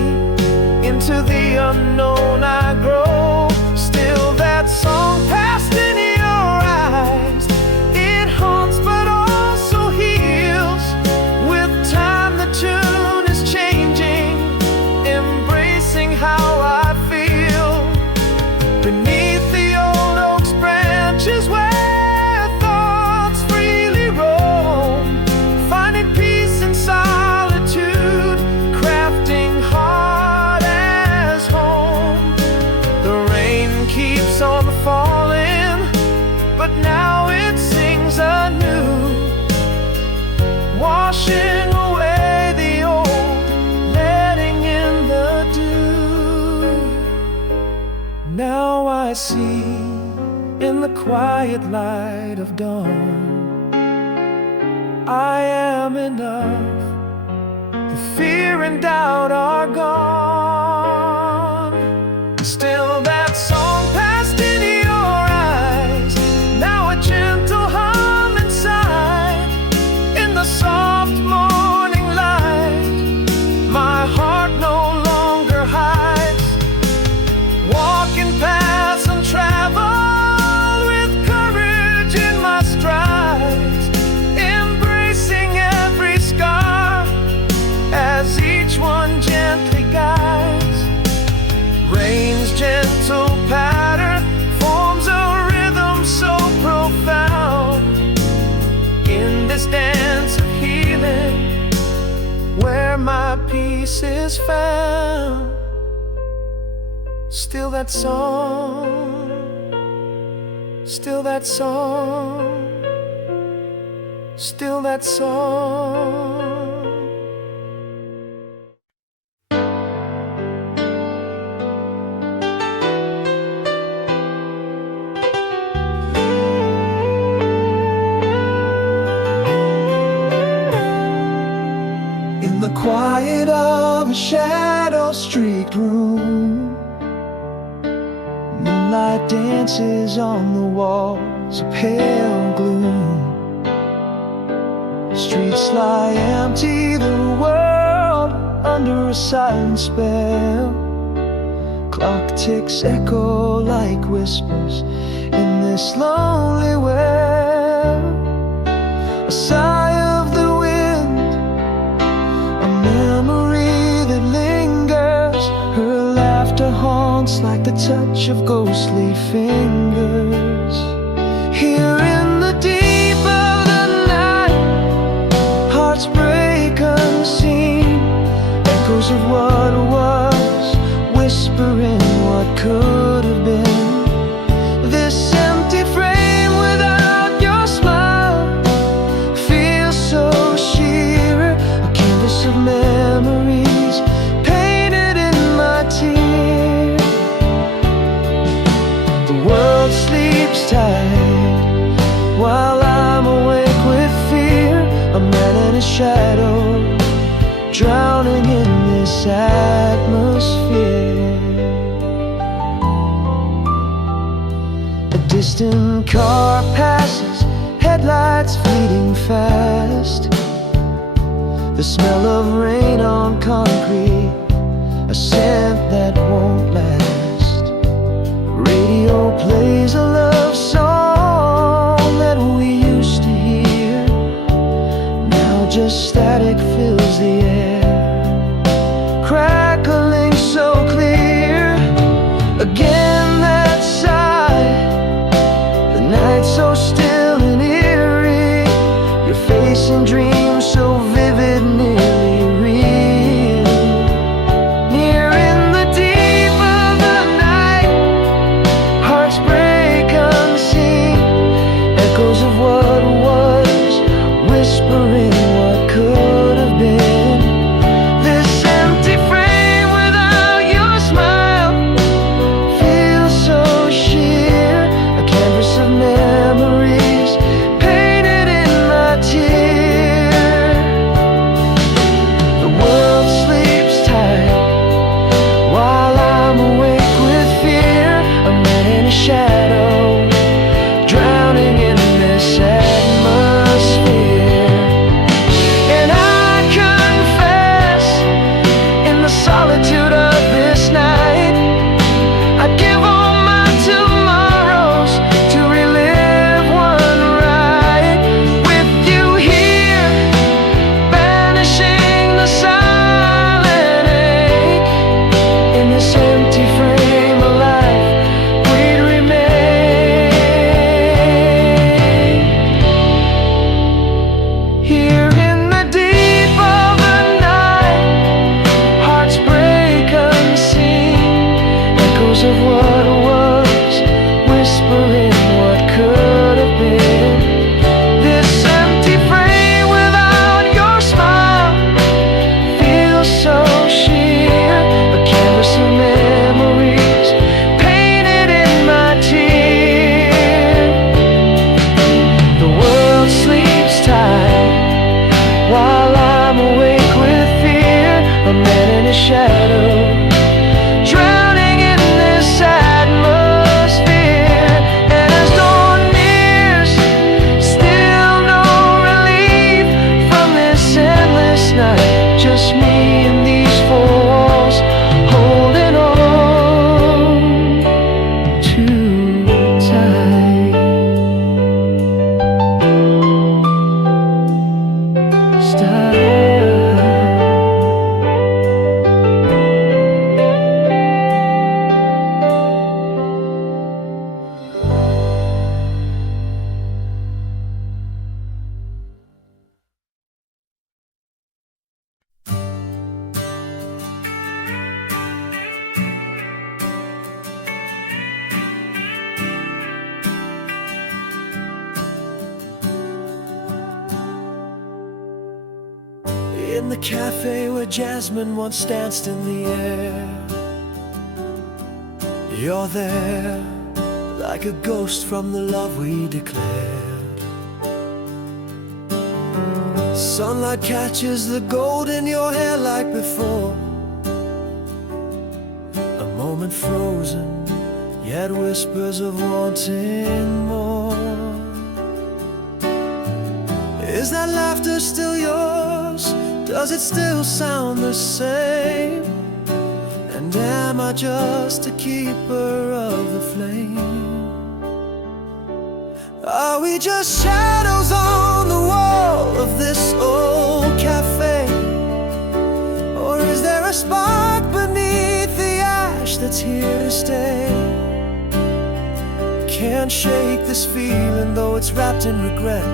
into the unknown I grow. Still that song passed in your eyes, it haunts but also heals. With time the tune is changing, embracing how I feel. Beneath the old oak's branches where thoughts freely roam, finding peace in solitude, crafting heart as home. The rain keeps on falling, but now it sings anew, washing away the old, letting in the dew. Now I see in the quiet light of dawn, I am enough. The fear and doubt are gone. Still that song passed in your eyes, now a gentle hum inside. In the soft morning light, my heart no longer hides. Walking paths untraveled with courage in my strides, embracing every scar as each one gently guides. Rain's gentle patter forms a rhythm so profound. In this dance of healing, where my peace is found. Still that song, still that song, still that song. In the quiet of a shadow-streaked room, Moonlight dances on the walls of pale gloom. Streets lie empty, the world under a silent spell. Clock ticks echo like whispers in this lonely well. A sigh of the wind, a memory that lingers. Her laughter haunts like the touch of ghostly fingers. Here in the deep of the night, hearts break unseen. Echoes of what was, whispering what could have been. This empty frame without your smile feels so sheer. A canvas of memories painted in my tear. The world sleeps tight while I'm awake with fear. A man in a shadow, drowning in this atmosphere. A distant car passes, headlights fleeting fast. The smell of rain on concrete, a scent that won't last. Radio plays a love song that we used to hear. Now just static fills the air, crackling so clear. Again that sigh, the night so still and eerie. Your face in dreams so vivid, nearly real. Near in the deep of the night, hearts break unseen. Echoes of what was, whispering what could have been. This empty frame without your smile feels so sheer. A canvas of memories painted in my tear. The world sleeps tight while I'm awake with fear. A man in a shadow, drowning in this atmosphere. And I confess, in the solitude of this night, I'd give all my tomorrows to relive one right. With you here, banishing the silent ache. In this empty frame of life, we'd remain. Here in the deep of the night, hearts break unseen. Echoes of what was, whispering what could have been. This empty frame without your smile feels so sheer. A canvas of memories painted in my tear. The world sleeps tight while I'm awake with fear. A man in a shadow, drowning in this atmosphere. And as dawn nears, still no relief from this endless night. Just me and these four walls, holding on too tight. In the cafe where jasmine once danced in the air, you're there, like a ghost from the love we declared. Sunlight catches the gold in your hair like before. A moment frozen, yet whispers of wanting more. Is that laughter still yours? Does it still sound the same? And am I just a keeper of the flame? Are we just shadows on the wall of this old cafe? Or is there a spark beneath the ash that's here to stay? Can't shake this feeling though it's wrapped in regret.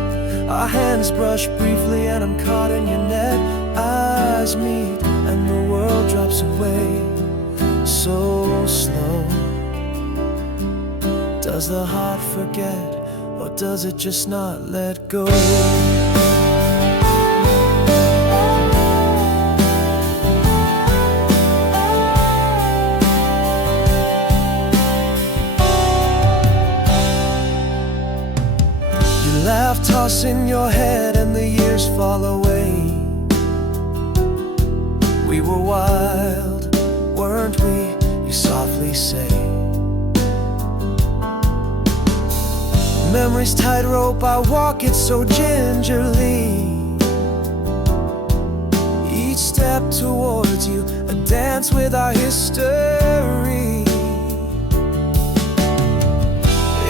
Our hands brush briefly and I'm caught in your net. Eyes meet and the world drops away so slow. Does the heart forget, or does it just not let go? You laugh, tossing your head, and the years fall away. We were wild, weren't we? You softly say. Memory's tightrope, I walk it so gingerly. Each step towards you, a dance with our history.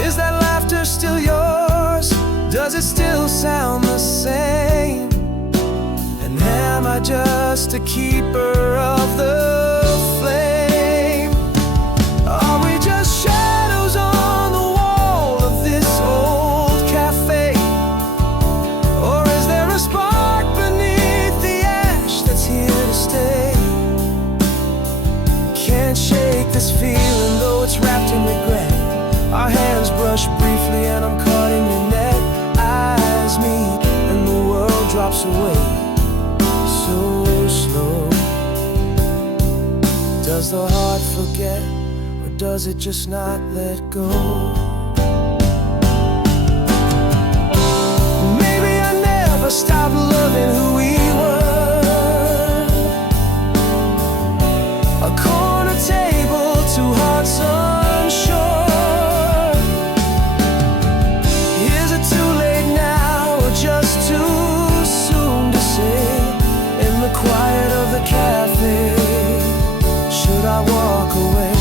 Is that laughter still yours? Does it still sound the same? And am I just a keeper of the flame? Are we just shadows on the wall of this old cafe? Or is there a spark beneath the ash that's here to stay? Can't shake this feeling though it's wrapped in regret. Our hands brush briefly and I'm caught in your net. Eyes meet and the world drops away so slow. Does the heart forget, or does it just not let go? Maybe I never stopped loving who we were. A corner table, two hearts unsure. Is it too late now, or just too soon to say? In the quiet of the cafe, should I walk away?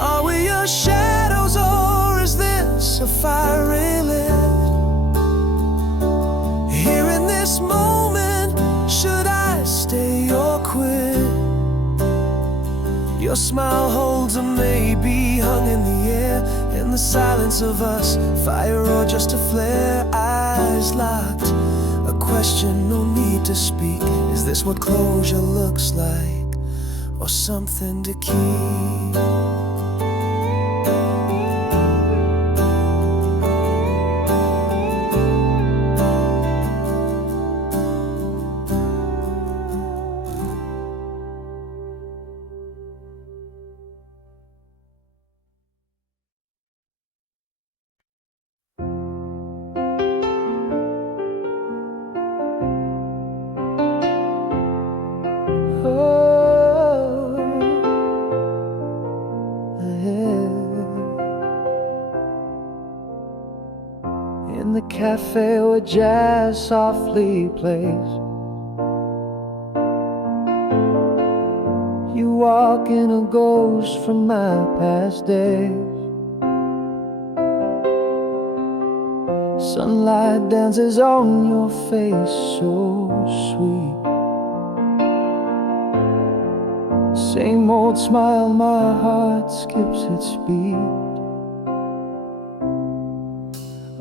Are we your shadows, or is this a fiery lit? Here in this moment, should I stay or quit? Your smile holds a maybe hung in the air. In the silence of us, fire or just a flare. Eyes locked, a question, no need to speak. Is this what closure looks like, or something to keep? In the cafe where jazz softly plays, you walk in a ghost from my past days. Sunlight dances on your face so sweet. Same old smile, my heart skips its beat.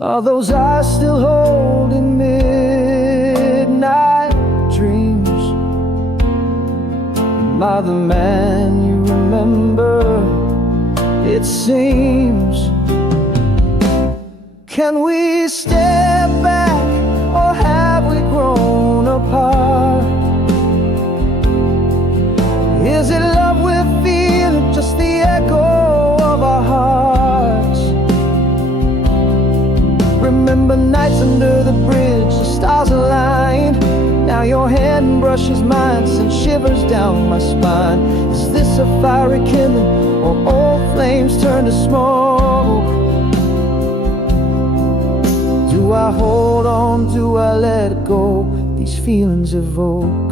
Are those eyes still holding midnight dreams? Am I the man you remember? It seems. Can we step back, or have we grown apart? Is it love we're feeling, just the echo of our hearts? Remember nights under the bridge, the stars aligned. Now Now your hand brushes mine, sends shivers down my spine. Is this a fiery kindling, or old flames turn to smoke? Do I hold on, do I let it go? These feelings evoke.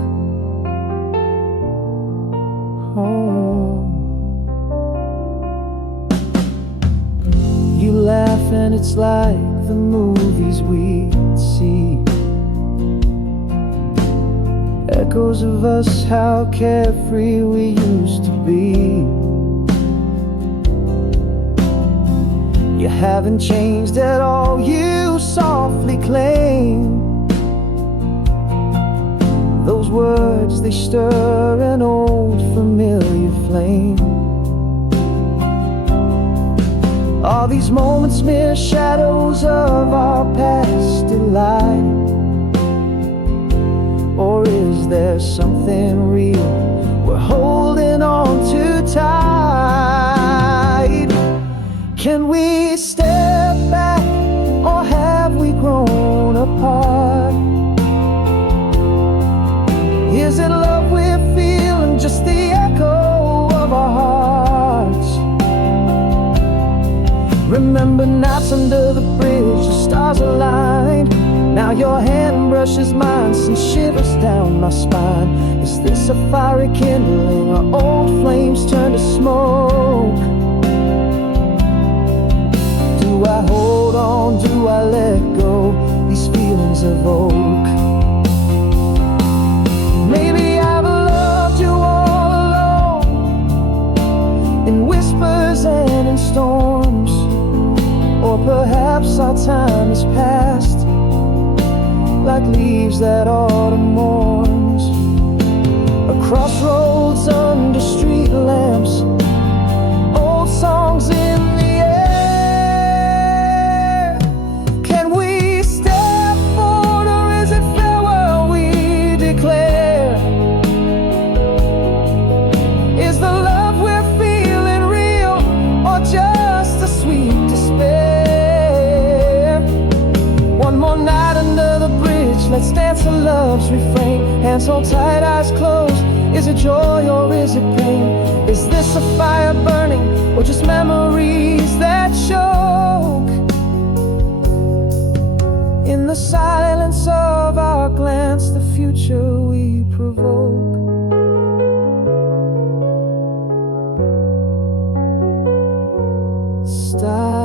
Oh. You laugh and it's like the movies we see, echoes of us, how carefree we used to be. You haven't changed at all, you softly claim. Those words, they stir an old familiar flame. Are these moments mere shadows of our past delight? Or is there something real we're holding on too tight? Can we step back, or have we grown apart? Is it love we're feeling, just the echo of our hearts? Remember nights under the bridge, the stars aligned. Now your hand brushes mine, sends shivers down my spine. Is this a fiery kindling, or old flames turn to smoke? Do I hold on, do I let go? These feelings evoke. Maybe I've loved you all alone, in whispers and in storms. Or perhaps our time has passed, like leaves that autumn mourns. A crossroads under street lamps, old songs in the air. Can we step forward, or is it farewell we declare? Is the love we're feeling real, or just a sweet despair? One more night under the bridge, let's dance to love's refrain. Hands hold tight, eyes closed. Is it joy or is it pain? Is this a fire burning, or just memories that choke? In the silence of our glance, the future we provoke. Style.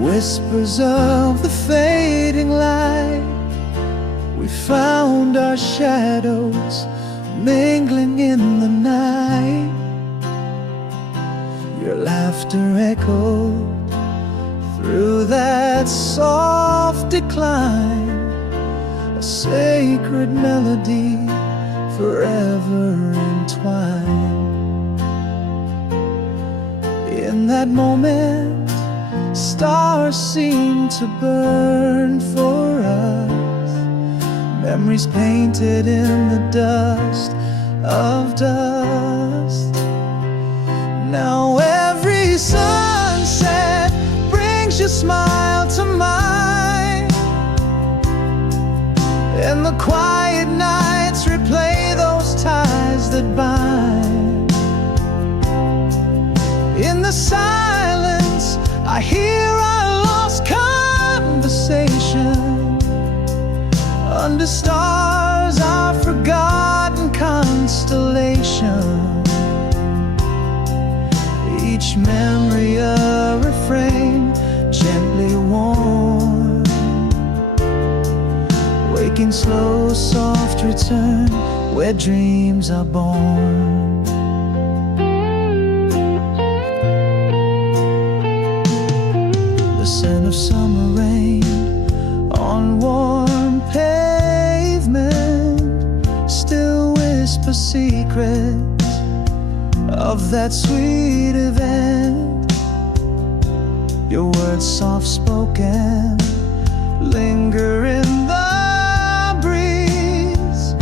Whispers of the fading light, we found our shadows mingling in the night. Your laughter echoed through that soft decline, a sacred melody forever entwined. In that moment, stars seem to burn for us, memories painted in the dust of dust. Now every sunset brings your smile to mind, and the quiet nights replay those ties that bind. In the silence, I hear our lost conversation. Under stars, our forgotten constellation. Each memory a refrain, gently worn. Waking slow, soft return, where dreams are born. Scent of summer rain on warm pavement still whisper secrets of that sweet event. Your words soft-spoken linger in the breeze,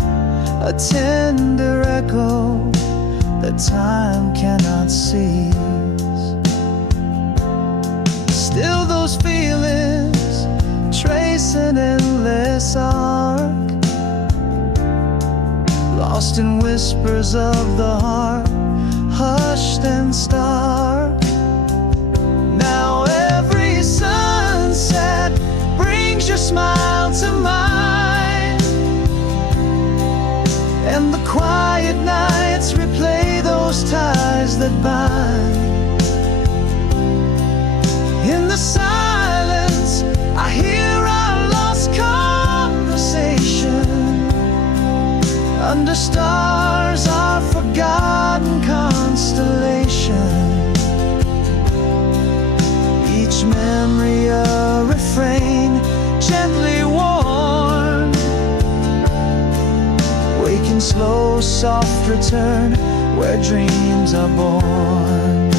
a tender echo that time cannot seize. Still those feelings trace an endless arc, lost in whispers of the heart, hushed and stark. Now every sunset brings your smile to mine, and the quiet nights replay those ties that bind. In the silence, I hear our lost conversation. Under stars, our forgotten constellation. Each memory a refrain, gently worn, waking slow, soft return, where dreams are born.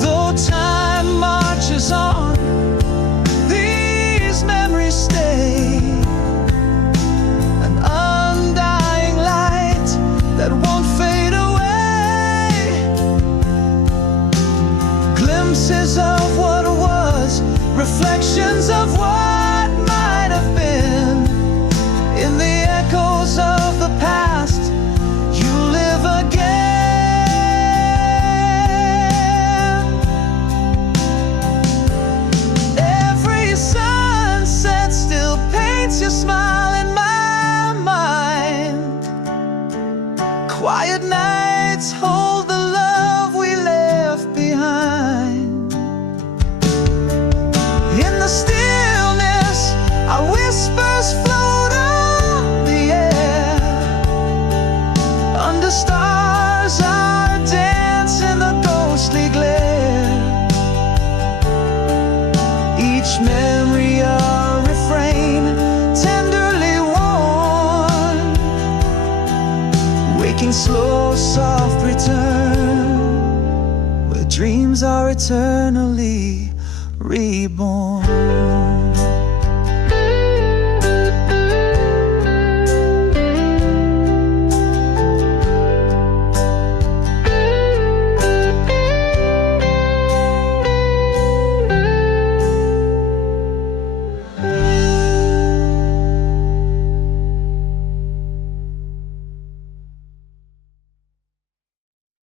Though time marches on, these memories stay, an undying light that won't fade away. Glimpses of what was, reflections of what might have been. In the echoes of the past, you live again. Every sunset still paints your smile in my mind. Quiet nights hold the love we left behind. In the stillness, our whispers float on the air. Under stars, our dance in the ghostly glare. Each memory a refrain, tenderly worn, waking slow, soft return, where dreams are eternally reborn.